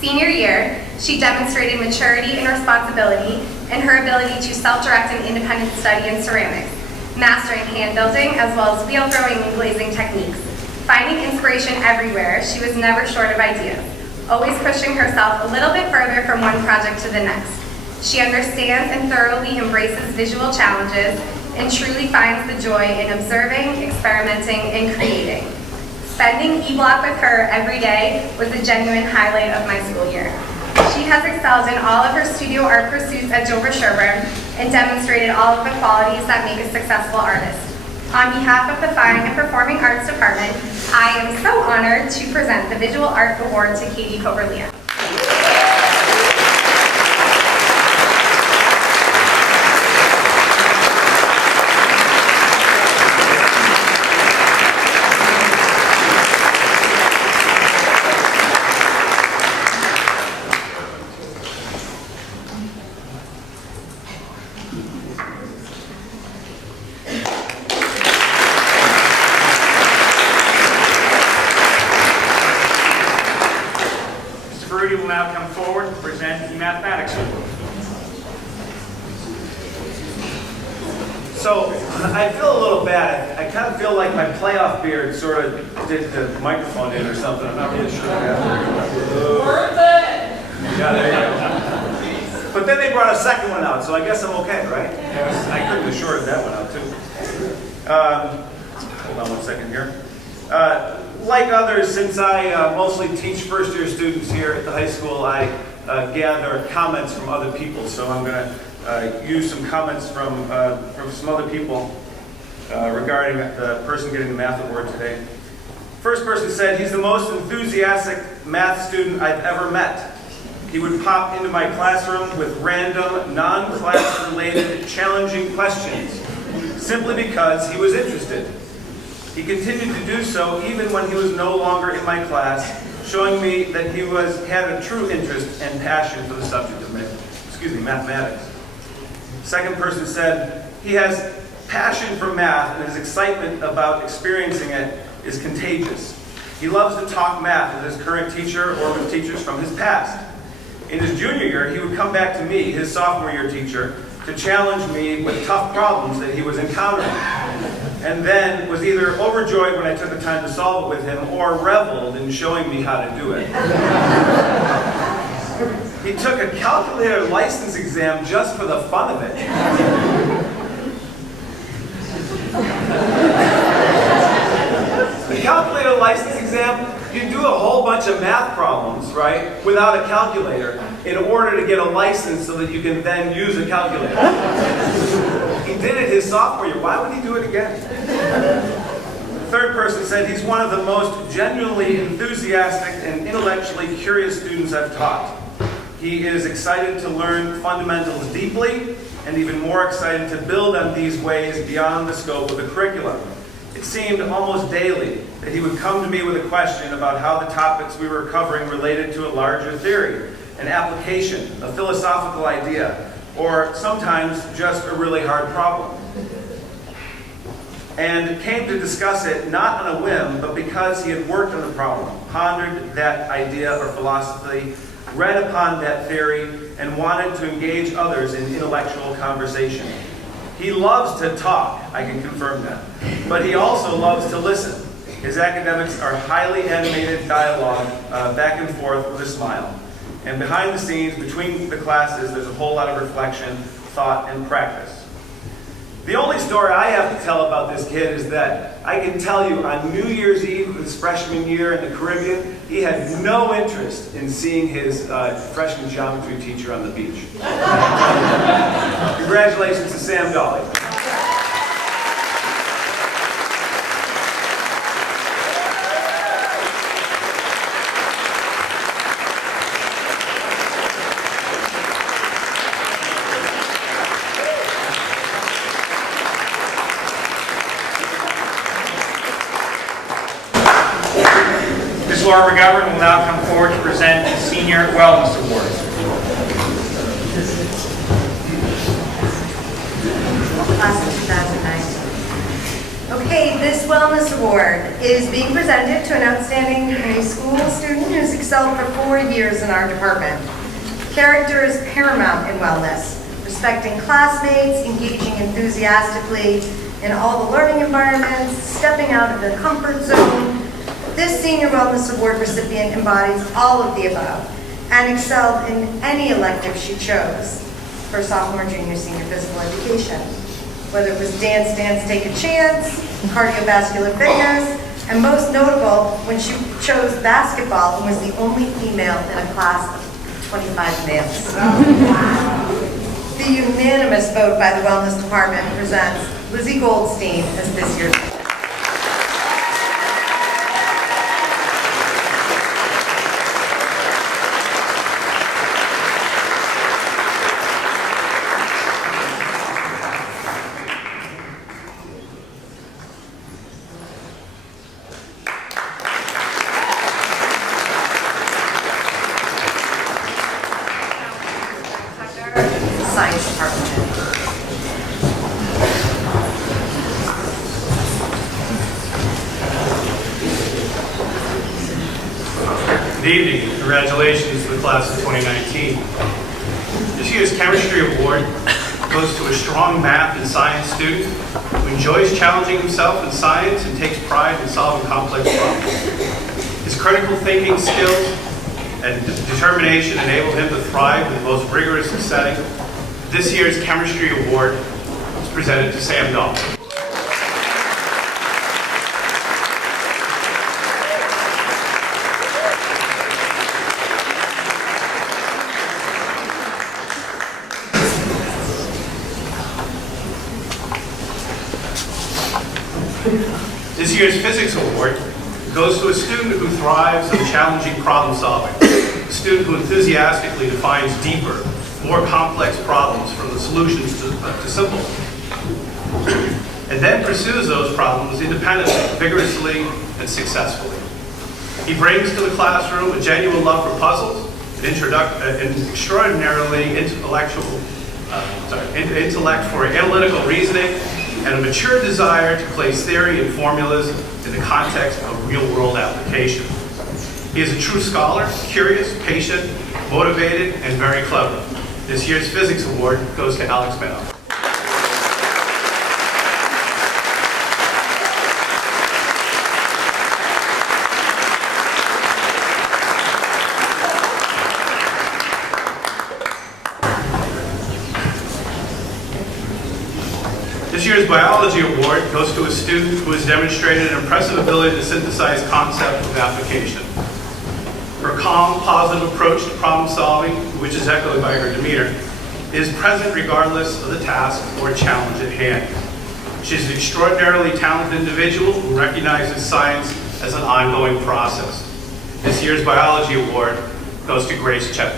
Senior year, she demonstrated maturity and responsibility in her ability to self-direct and independent study in ceramics, mastering hand building as well as wheel throwing and glazing techniques. Finding inspiration everywhere, she was never short of ideas, always pushing herself a little bit further from one project to the next. She understands and thoroughly embraces visual challenges and truly finds the joy in observing, experimenting, and creating. Spending E-Block with her every day was a genuine highlight of my school year. She has excelled in all of her studio art pursuits at Dover-Sherborn and demonstrated all of the qualities that make a successful artist. On behalf of the Fine and Performing Arts Department, I am so honored to present the Visual Art Award to Katie Coverlia. Will now come forward to present the Mathematics Award. So, I feel a little bad. I kind of feel like my playoff beard sort of did the microphone in or something. I'm not really sure what happened. Worth it! Yeah, there you go. But then they brought a second one out, so I guess I'm okay, right? I couldn't have shorted that one out, too. Hold on one second here. Like others, since I mostly teach first-year students here at the high school, I gather comments from other people. So I'm going to use some comments from some other people regarding the person getting the math award today. First person said, he's the most enthusiastic math student I've ever met. He would pop into my classroom with random, non-class related, challenging questions, simply because he was interested. He continued to do so even when he was no longer in my class, showing me that he had a true interest and passion for the subject of mathematics. Second person said, he has passion for math and his excitement about experiencing it is contagious. He loves to talk math with his current teacher or with teachers from his past. In his junior year, he would come back to me, his sophomore year teacher, to challenge me with tough problems that he was encountering, and then was either overjoyed when I took the time to solve it with him or reveled in showing me how to do it. He took a calculator license exam just for the fun of it. The calculator license exam, you do a whole bunch of math problems, right, without a calculator in order to get a license so that you can then use a calculator. He did it his sophomore year. Why would he do it again? The third person said he's one of the most genuinely enthusiastic and intellectually curious students I've taught. He is excited to learn fundamentals deeply and even more excited to build on these ways beyond the scope of the curriculum. It seemed almost daily that he would come to me with a question about how the topics we were covering related to a larger theory, an application, a philosophical idea, or sometimes just a really hard problem. And came to discuss it not on a whim, but because he had worked on the problem, pondered that idea or philosophy, read upon that theory, and wanted to engage others in intellectual conversation. He loves to talk, I can confirm that, but he also loves to listen. His academics are highly animated dialogue back and forth with a smile. And behind the scenes, between the classes, there's a whole lot of reflection, thought, and practice. The only story I have to tell about this kid is that I can tell you on New Year's Eve of his freshman year in the Caribbean, he had no interest in seeing his freshman geometry teacher on the beach. Congratulations to Sam Dolly. Laura McGovern will now come forward to present the Senior Wellness Award. Class of 2009. Okay, this Wellness Award is being presented to an outstanding high school student who's excelled for 4 years in our department. Character is paramount in wellness, respecting classmates, engaging enthusiastically in all the learning environments, stepping out of their comfort zone. This Senior Wellness Award recipient embodies all of the above and excelled in any elective she chose for sophomore, junior, senior physical education. Whether it was dance, dance, take a chance, cardiovascular fitness, and most notable when she chose basketball and was the only female in a class of 25 males. The unanimous vote by the Wellness Department presents Lizzie Goldstein as this year's winner. Science Department. Good evening. Congratulations to the class of 2019. This year's Chemistry Award goes to a strong math and science student who enjoys challenging himself in science and takes pride in solving complex problems. His critical thinking skills and determination enable him to thrive in the most rigorous of settings. This year's Chemistry Award is presented to Sam Dahl. This year's Physics Award goes to a student who thrives on challenging problem solving, a student who enthusiastically defines deeper, more complex problems from the solutions to simple, and then pursues those problems independently, vigorously, and successfully. He brings to the classroom a genuine love for puzzles, an extraordinarily intellect for analytical reasoning, and a mature desire to place theory and formulas in the context of real-world application. He is a true scholar, curious, patient, motivated, and very clever. This year's Physics Award goes to Alex Bell. This year's Biology Award goes to a student who has demonstrated an impressive ability to synthesize concept with application. Her calm, positive approach to problem solving, which is echoed by her demeanor, is present regardless of the task or challenge at hand. She is an extraordinarily talented individual who recognizes science as an ongoing process. This year's Biology Award goes to Grace Chet.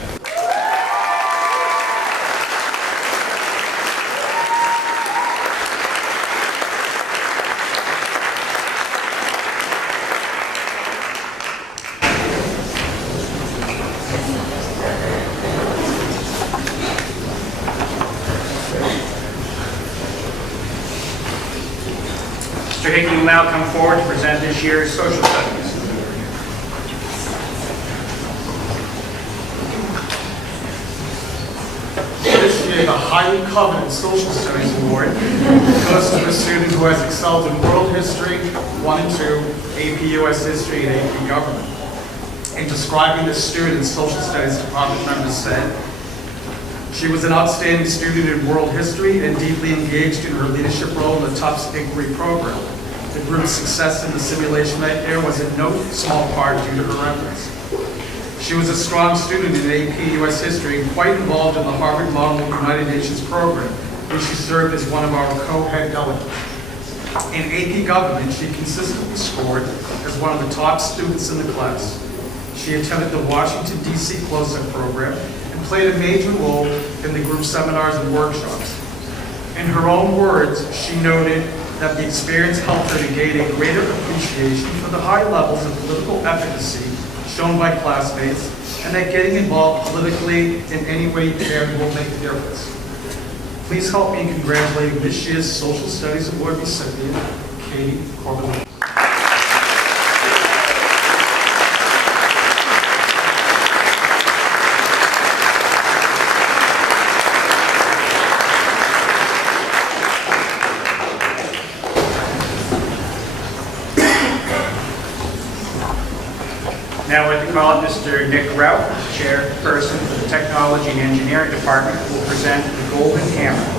Mr. Hickey will now come forward to present this year's Social Studies. This year, the highly coveted Social Studies Award goes to a student who has excelled in World History 1 and 2, AP US History, and AP Government. In describing this student, Social Studies Department members said, "She was an outstanding student in world history and deeply engaged in her leadership role in the Tufts Inquiry Program. The group's success in the simulation that year was in no small part due to her efforts. She was a strong student in AP US History and quite involved in the Harvard Model United Nations program, where she served as one of our co-head delegates. In AP Government, she consistently scored as one of the top students in the class. She attended the Washington, D.C. Close-Up program and played a major role in the group seminars and workshops. In her own words, she noted that the experience helped her to gain a greater appreciation for the high levels of political efficacy shown by classmates, and that getting involved politically in any way you can will make a difference. Please help me in congratulating this year's Social Studies Award recipient, Katie Corbin. Now I'd like to call up Mr. Nick Rout, chairperson for the Technology and Engineering Department, who will present the Golden Hammer.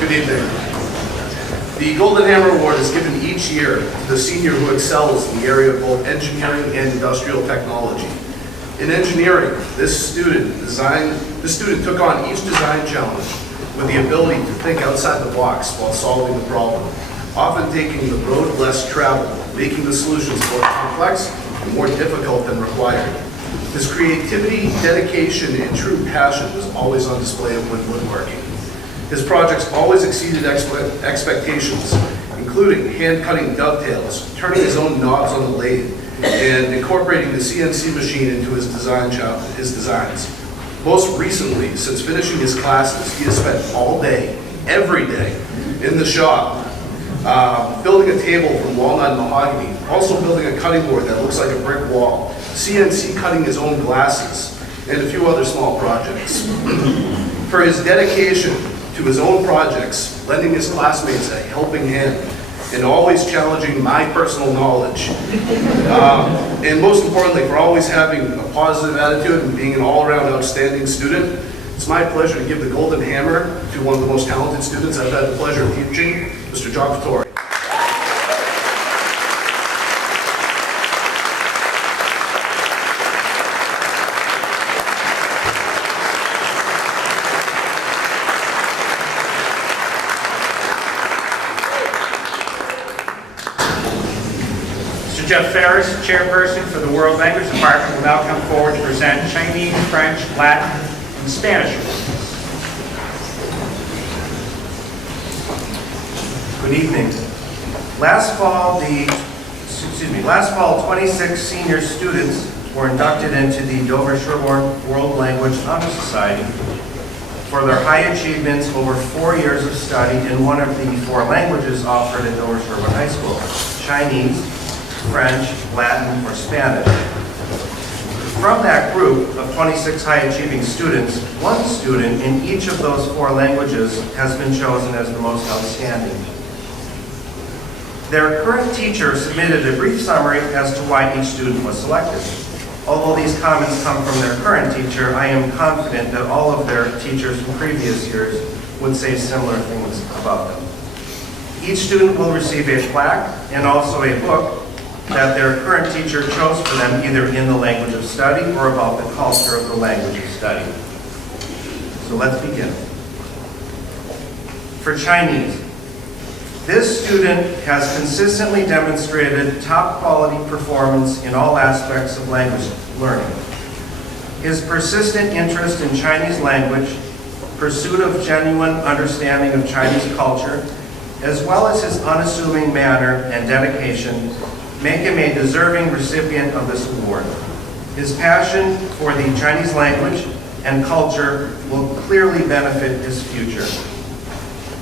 Good evening. The Golden Hammer Award is given each year to the senior who excels in the area of both engineering and industrial technology. In engineering, this student took on each design challenge with the ability to think outside the box while solving the problem, often taking the road less traveled, making the solutions more complex and more difficult than required. His creativity, dedication, and true passion was always on display when woodworking. His projects always exceeded expectations, including hand-cutting dovetails, turning his own knobs on the lathe, and incorporating the CNC machine into his designs. Most recently, since finishing his classes, he has spent all day, every day, in the shop, building a table from walnut mahogany, also building a cutting board that looks like a brick wall, CNC cutting his own glasses, and a few other small projects. For his dedication to his own projects, lending his classmates a helping hand, and always challenging my personal knowledge, and most importantly, for always having a positive attitude and being an all-around outstanding student, it's my pleasure to give the Golden Hammer to one of the most talented students I've had the pleasure of teaching, Mr. John Vittori. Mr. Jeff Ferris, chairperson for the World Language Department, will now come forward to present Chinese, French, Latin, and Spanish. Good evening. Last fall, 26 senior students were inducted into the Dover-Sherborn World Language Honor Society for their high achievements over 4 years of study in one of the 4 languages offered at Dover-Sherborn High School: Chinese, French, Latin, or Spanish. From that group of 26 high-achieving students, one student in each of those 4 languages has been chosen as the most outstanding. Their current teacher submitted a brief summary as to why each student was selected. Although these comments come from their current teacher, I am confident that all of their teachers from previous years would say similar things about them. Each student will receive a plaque and also a book that their current teacher chose for them, either in the language of study or about the culture of the language of study. So let's begin. For Chinese, this student has consistently demonstrated top quality performance in all aspects of language learning. His persistent interest in Chinese language, pursuit of genuine understanding of Chinese culture, as well as his unassuming manner and dedication make him a deserving recipient of this award. His passion for the Chinese language and culture will clearly benefit his future.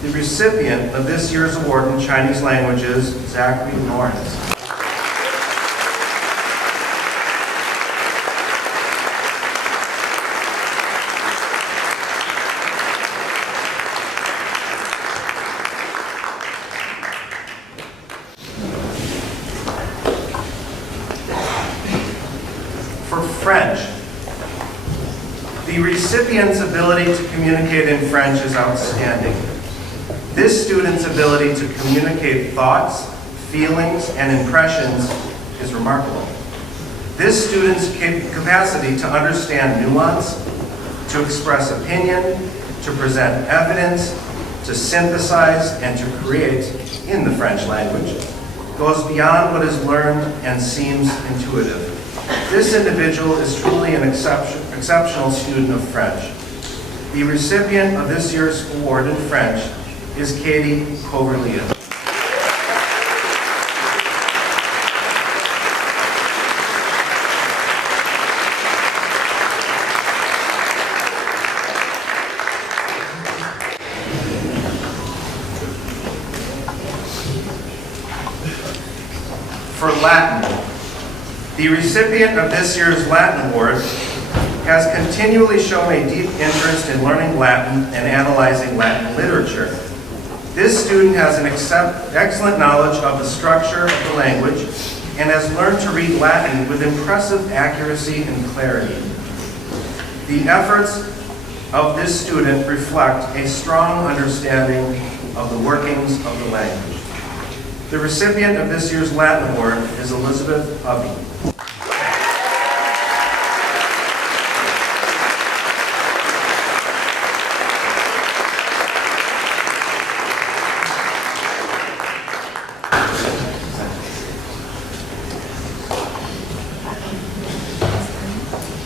The recipient of this year's award in Chinese language is Zachary Lawrence. French. The recipient's ability to communicate in French is outstanding. This student's ability to communicate thoughts, feelings, and impressions is remarkable. This student's capacity to understand nuance, to express opinion, to present evidence, to synthesize, and to create in the French language goes beyond what is learned and seems intuitive. This individual is truly an exceptional student of French. The recipient of this year's award in French is Katie Coverlia. for Latin. The recipient of this year's Latin Award has continually shown a deep interest in learning Latin and analyzing Latin literature. This student has an excellent knowledge of the structure of the language and has learned to read Latin with impressive accuracy and clarity. The efforts of this student reflect a strong understanding of the workings of the language. The recipient of this year's Latin Award is Elizabeth Hovey.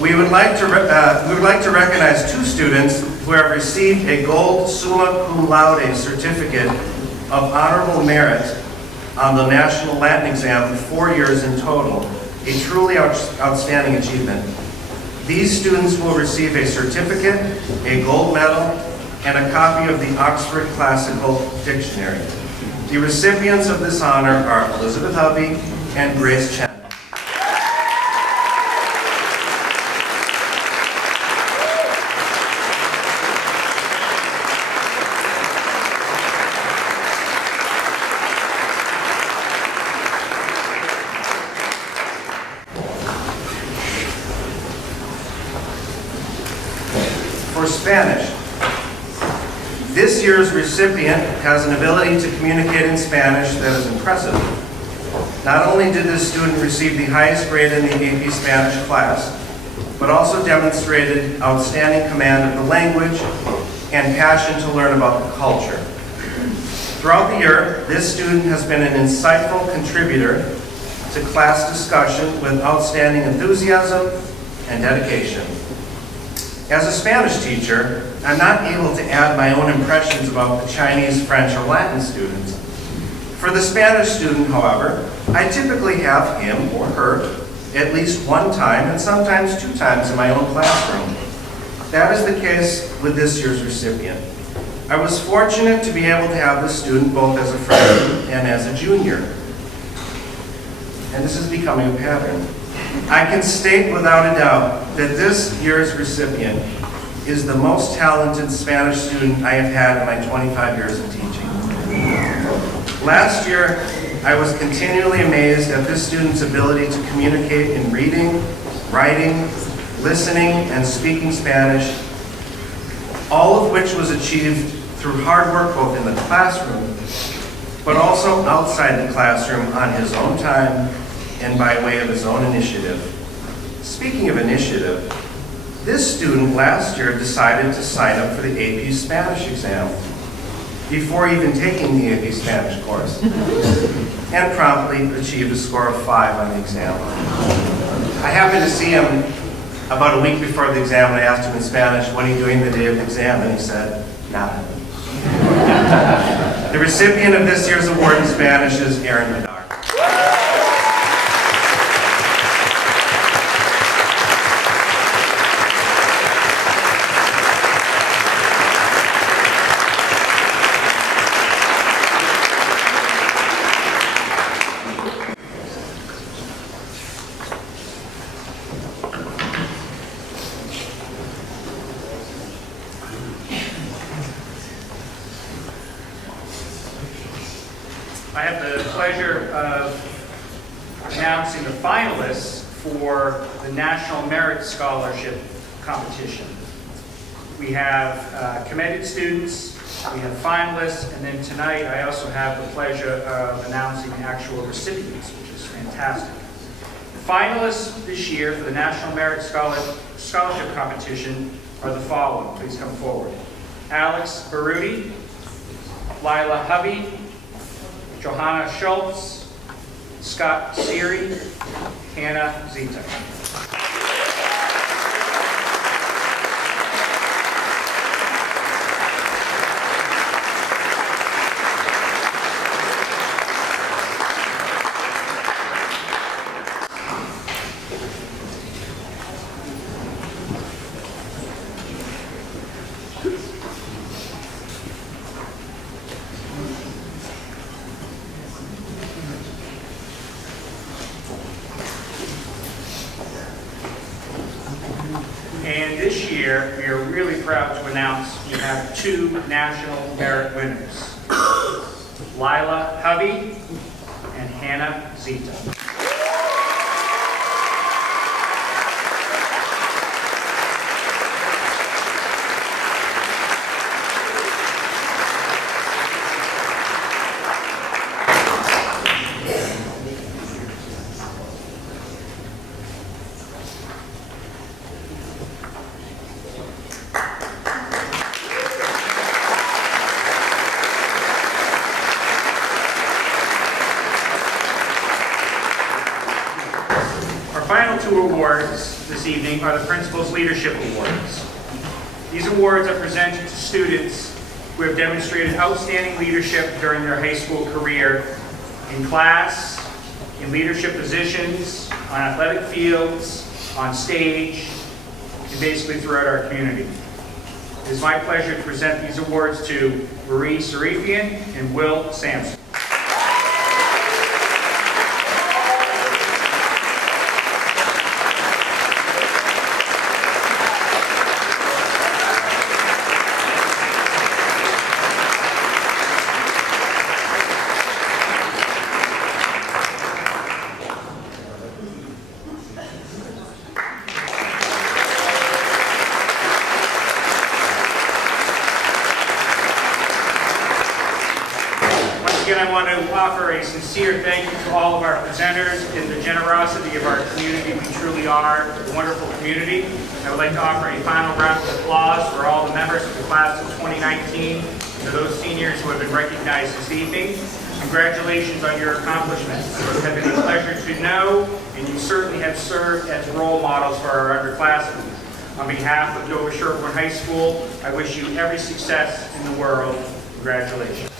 We would like to recognize two students who have received a gold summa cum laude certificate of honorable merit on the National Latin Exam for 4 years in total, a truly outstanding achievement. These students will receive a certificate, a gold medal, and a copy of the Oxford Classical Dictionary. The recipients of this honor are Elizabeth Hovey and Grace Chen. For Spanish, this year's recipient has an ability to communicate in Spanish that is impressive. Not only did this student receive the highest grade in the AP Spanish class, but also demonstrated outstanding command of the language and passion to learn about the culture. Throughout the year, this student has been an insightful contributor to class discussion with outstanding enthusiasm and dedication. As a Spanish teacher, I'm not able to add my own impressions about the Chinese, French, or Latin students. For the Spanish student, however, I typically have him or her at least one time and sometimes 2 times in my own classroom. That is the case with this year's recipient. I was fortunate to be able to have this student both as a freshman and as a junior. And this is becoming a pattern. I can state without a doubt that this year's recipient is the most talented Spanish student I have had in my 25 years of teaching. Last year, I was continually amazed at this student's ability to communicate in reading, writing, listening, and speaking Spanish, all of which was achieved through hard work both in the classroom, but also outside the classroom on his own time and by way of his own initiative. Speaking of initiative, this student last year decided to sign up for the AP Spanish exam before even taking the AP Spanish course, and promptly achieved a score of 5 on the exam. I happened to see him about a week before the exam, and I asked him in Spanish, "What are you doing the day of the exam?" And he said, "Nada." The recipient of this year's award in Spanish is Aaron Bedard. I have the pleasure of announcing the finalists for the National Merit Scholarship Competition. We have commended students, we have finalists, and then tonight I also have the pleasure of announcing the actual recipients, which is fantastic. The finalists this year for the National Merit Scholarship Competition are the following. Please come forward. Alex Baruti, Lila Hovey, Johanna Schultz, Scott Seary, Hannah Zita. this year, we are really proud to announce we have 2 national merit winners, Lila Hovey and Hannah Zita. Final 2 awards this evening are the Principal's Leadership Awards. These awards are presented to students who have demonstrated outstanding leadership during their high school career in class, in leadership positions, on athletic fields, on stage, and basically throughout our community. It is my pleasure to present these awards to Marie Sarifian and Will Sampson. Again, I want to offer a sincere thank you to all of our presenters and the generosity of our community. We truly are a wonderful community. I would like to offer a final round of applause for all the members of the class of 2019 and to those seniors who have been recognized this evening. Congratulations on your accomplishments. It has been a pleasure to know, and you certainly have served as role models for our underclassmen. On behalf of Dover-Sherborn High School, I wish you every success in the world. Congratulations.